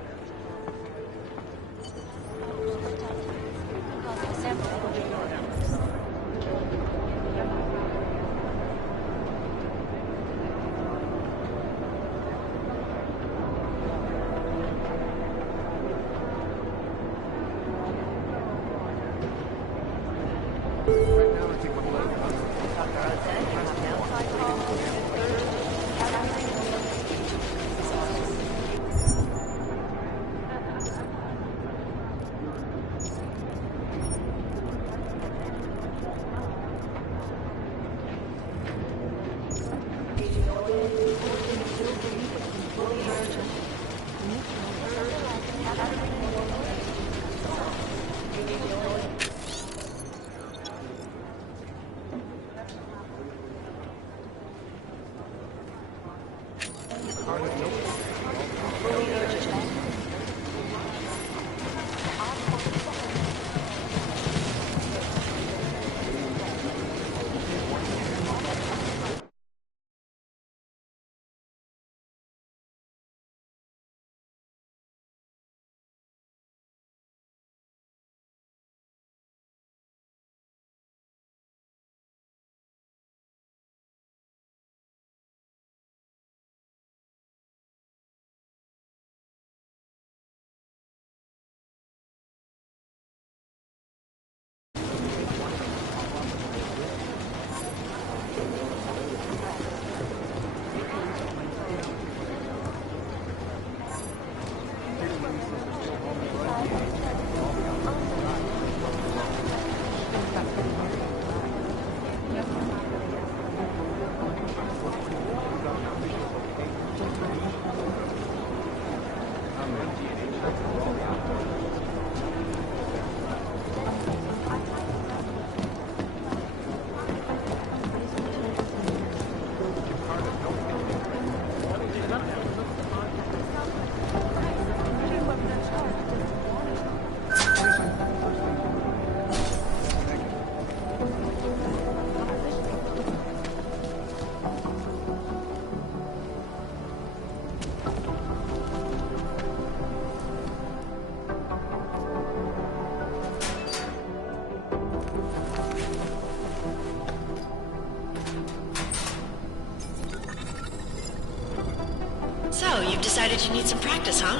So, you've decided you need some practice, huh?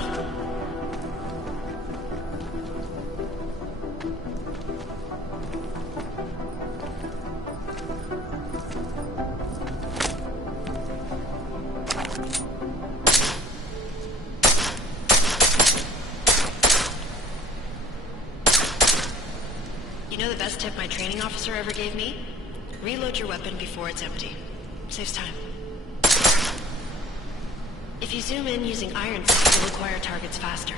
You know the best tip my training officer ever gave me? Reload your weapon before it's empty. Saves time. If you zoom in using iron sights, you'll acquire targets faster.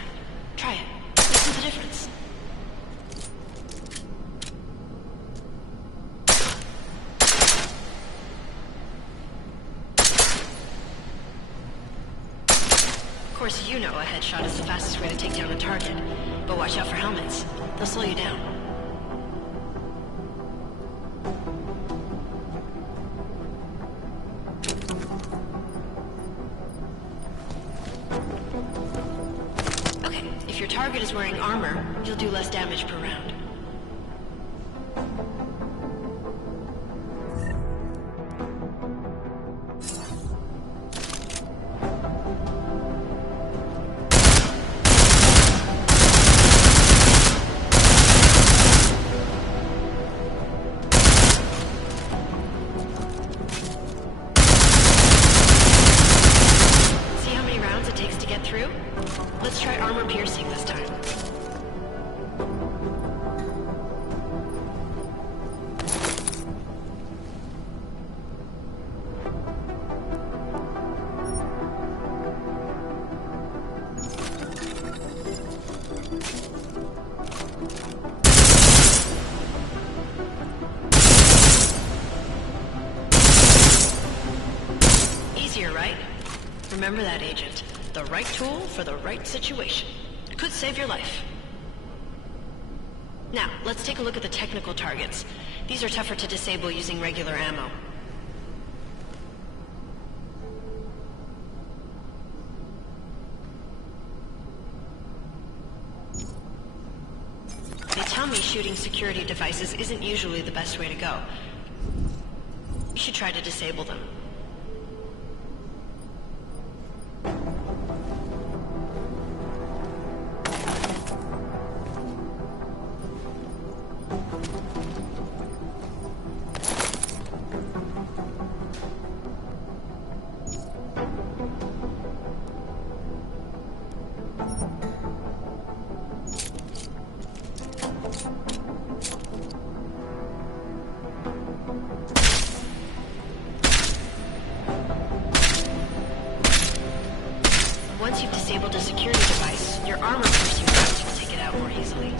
Try it. You'll see the difference. Of course, you know a headshot is the fastest way to take down a target, but watch out for helmets. They'll slow you down. If your target is wearing armor, you'll do less damage per round. Let's try armor piercing this time. Easier, right? Remember that, Agent. The right tool for the right situation. Could save your life. Now, let's take a look at the technical targets. These are tougher to disable using regular ammo. They tell me shooting security devices isn't usually the best way to go. You should try to disable them. Once you've disabled a security device, your armor-piercing rounds will take it out more easily.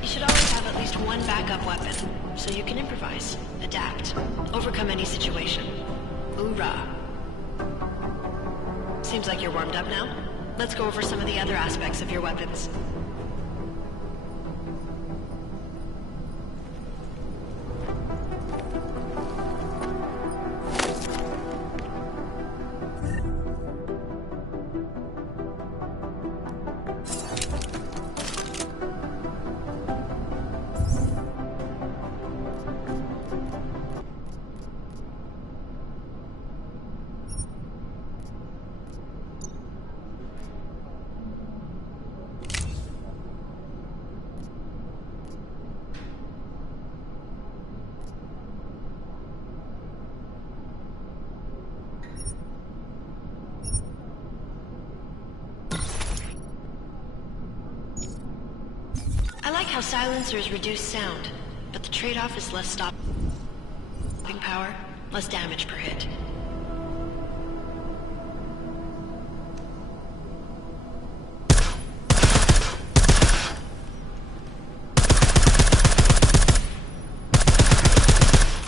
You should always have at least one backup weapon, so you can improvise, adapt, overcome any situation. Hoorah! Seems like you're warmed up now. Let's go over some of the other aspects of your weapons. I like how silencers reduce sound, but the trade-off is less stopping power, less damage per hit.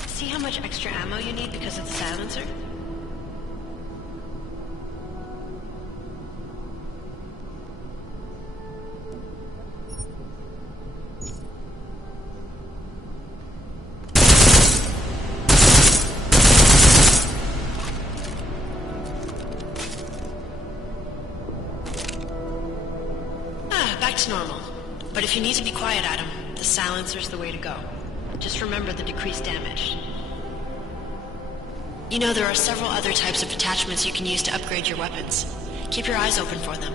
See how much extra ammo you need because of the silencer? Back to normal. But if you need to be quiet, Adam, the silencer's the way to go. Just remember the decreased damage. You know, there are several other types of attachments you can use to upgrade your weapons. Keep your eyes open for them.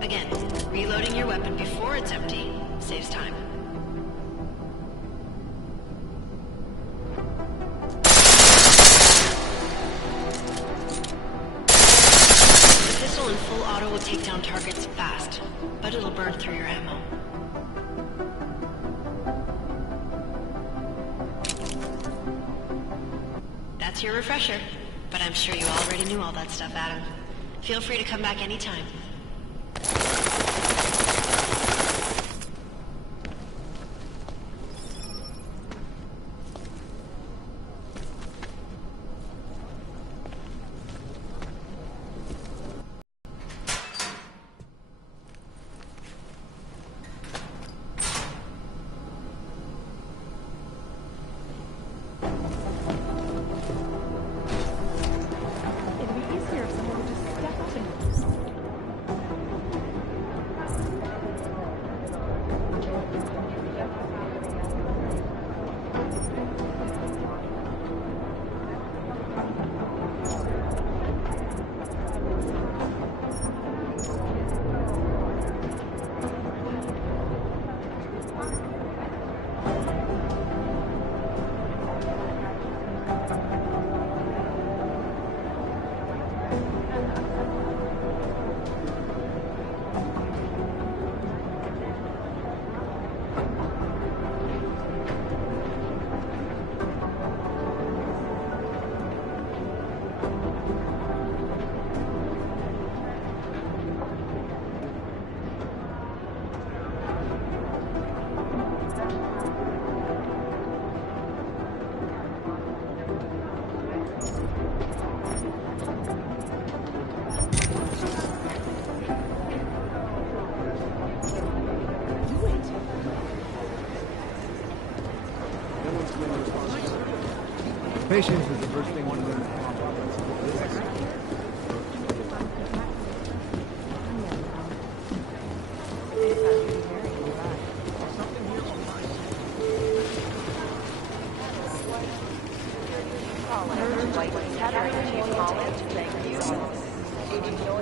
Again, reloading your weapon before it's empty saves time. The pistol in full auto will take down targets fast, but it'll burn through your ammo. That's your refresher, but I'm sure you already knew all that stuff, Adam. Feel free to come back anytime. Patience is the first thing one learns.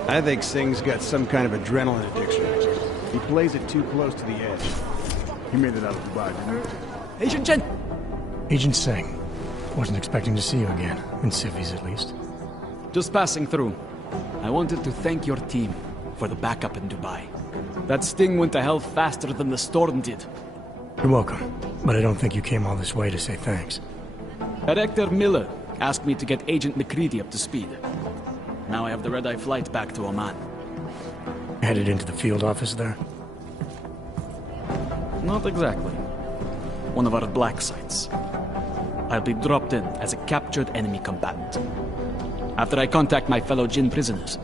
I think Singh's got some kind of adrenaline addiction. He plays it too close to the edge. He made it out of Dubai, didn't he? Agent Chen! Agent Singh. Wasn't expecting to see you again. In civvies, at least. Just passing through. I wanted to thank your team for the backup in Dubai. That sting went to hell faster than the storm did. You're welcome. But I don't think you came all this way to say thanks. Director Miller asked me to get Agent McCready up to speed. Now I have the red-eye flight back to Oman. Headed into the field office there? Not exactly. One of our black sites. I'll be dropped in as a captured enemy combatant. After I contact my fellow Jinn prisoners,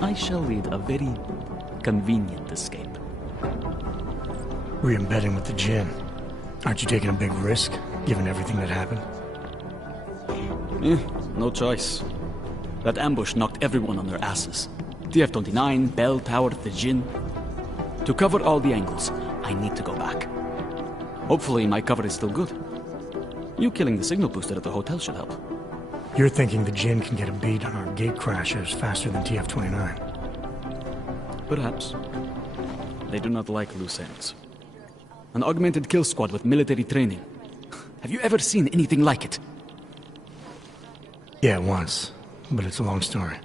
I shall lead a very convenient escape. Re-embedding with the Jinn. Aren't you taking a big risk, given everything that happened? No choice. That ambush knocked everyone on their asses. TF-29, Bell Tower, the Jinn. To cover all the angles, I need to go back. Hopefully my cover is still good. You killing the signal booster at the hotel should help. You're thinking the Jinn can get a beat on our gate crashers faster than TF-29? Perhaps. They do not like loose ends. An augmented kill squad with military training. Have you ever seen anything like it? Yeah, once. But it's a long story.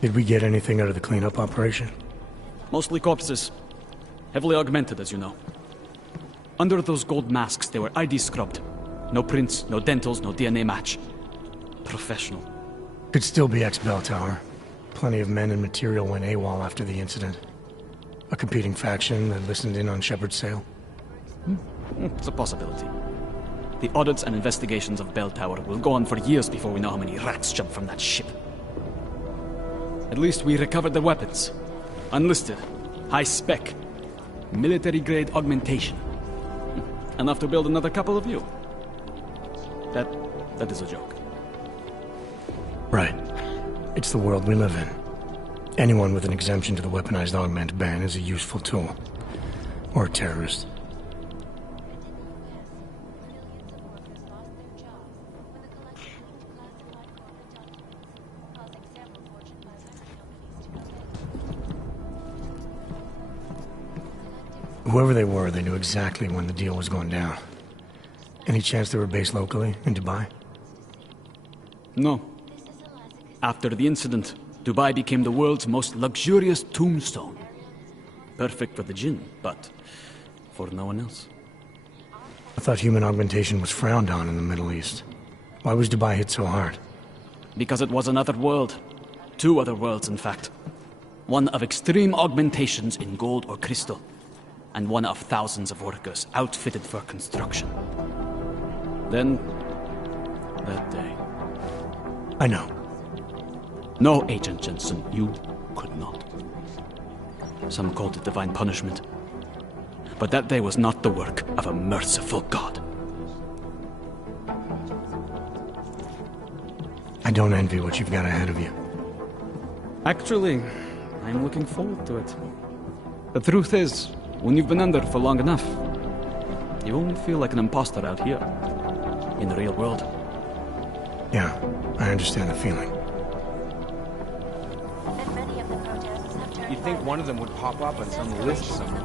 Did we get anything out of the cleanup operation? Mostly corpses. Heavily augmented, as you know. Under those gold masks, they were ID scrubbed. No prints, no dentals, no DNA match. Professional. Could still be ex-Bell Tower. Plenty of men and material went AWOL after the incident. A competing faction that listened in on Shepard's sale. It's a possibility. The audits and investigations of Bell Tower will go on for years before we know how many rats jumped from that ship. At least we recovered their weapons. Unlisted. High spec. Military-grade augmentation. enough to build another couple of you. That is a joke. Right. It's the world we live in. Anyone with an exemption to the weaponized augment ban is a useful tool. Or a terrorist. Whoever they were, they knew exactly when the deal was going down. Any chance they were based locally, in Dubai? No. After the incident, Dubai became the world's most luxurious tombstone. Perfect for the Jinn, but for no one else. I thought human augmentation was frowned on in the Middle East. Why was Dubai hit so hard? Because it was another world. 2 other worlds, in fact. One of extreme augmentations in gold or crystal, and one of thousands of workers outfitted for construction. Then, that day. I know. No, Agent Jensen, you could not. Some called it divine punishment. But that day was not the work of a merciful God. I don't envy what you've got ahead of you. Actually, I'm looking forward to it. The truth is, when you've been under for long enough, you only feel like an imposter out here, in the real world. Yeah, I understand the feeling. You'd think one of them would pop up on some list somewhere.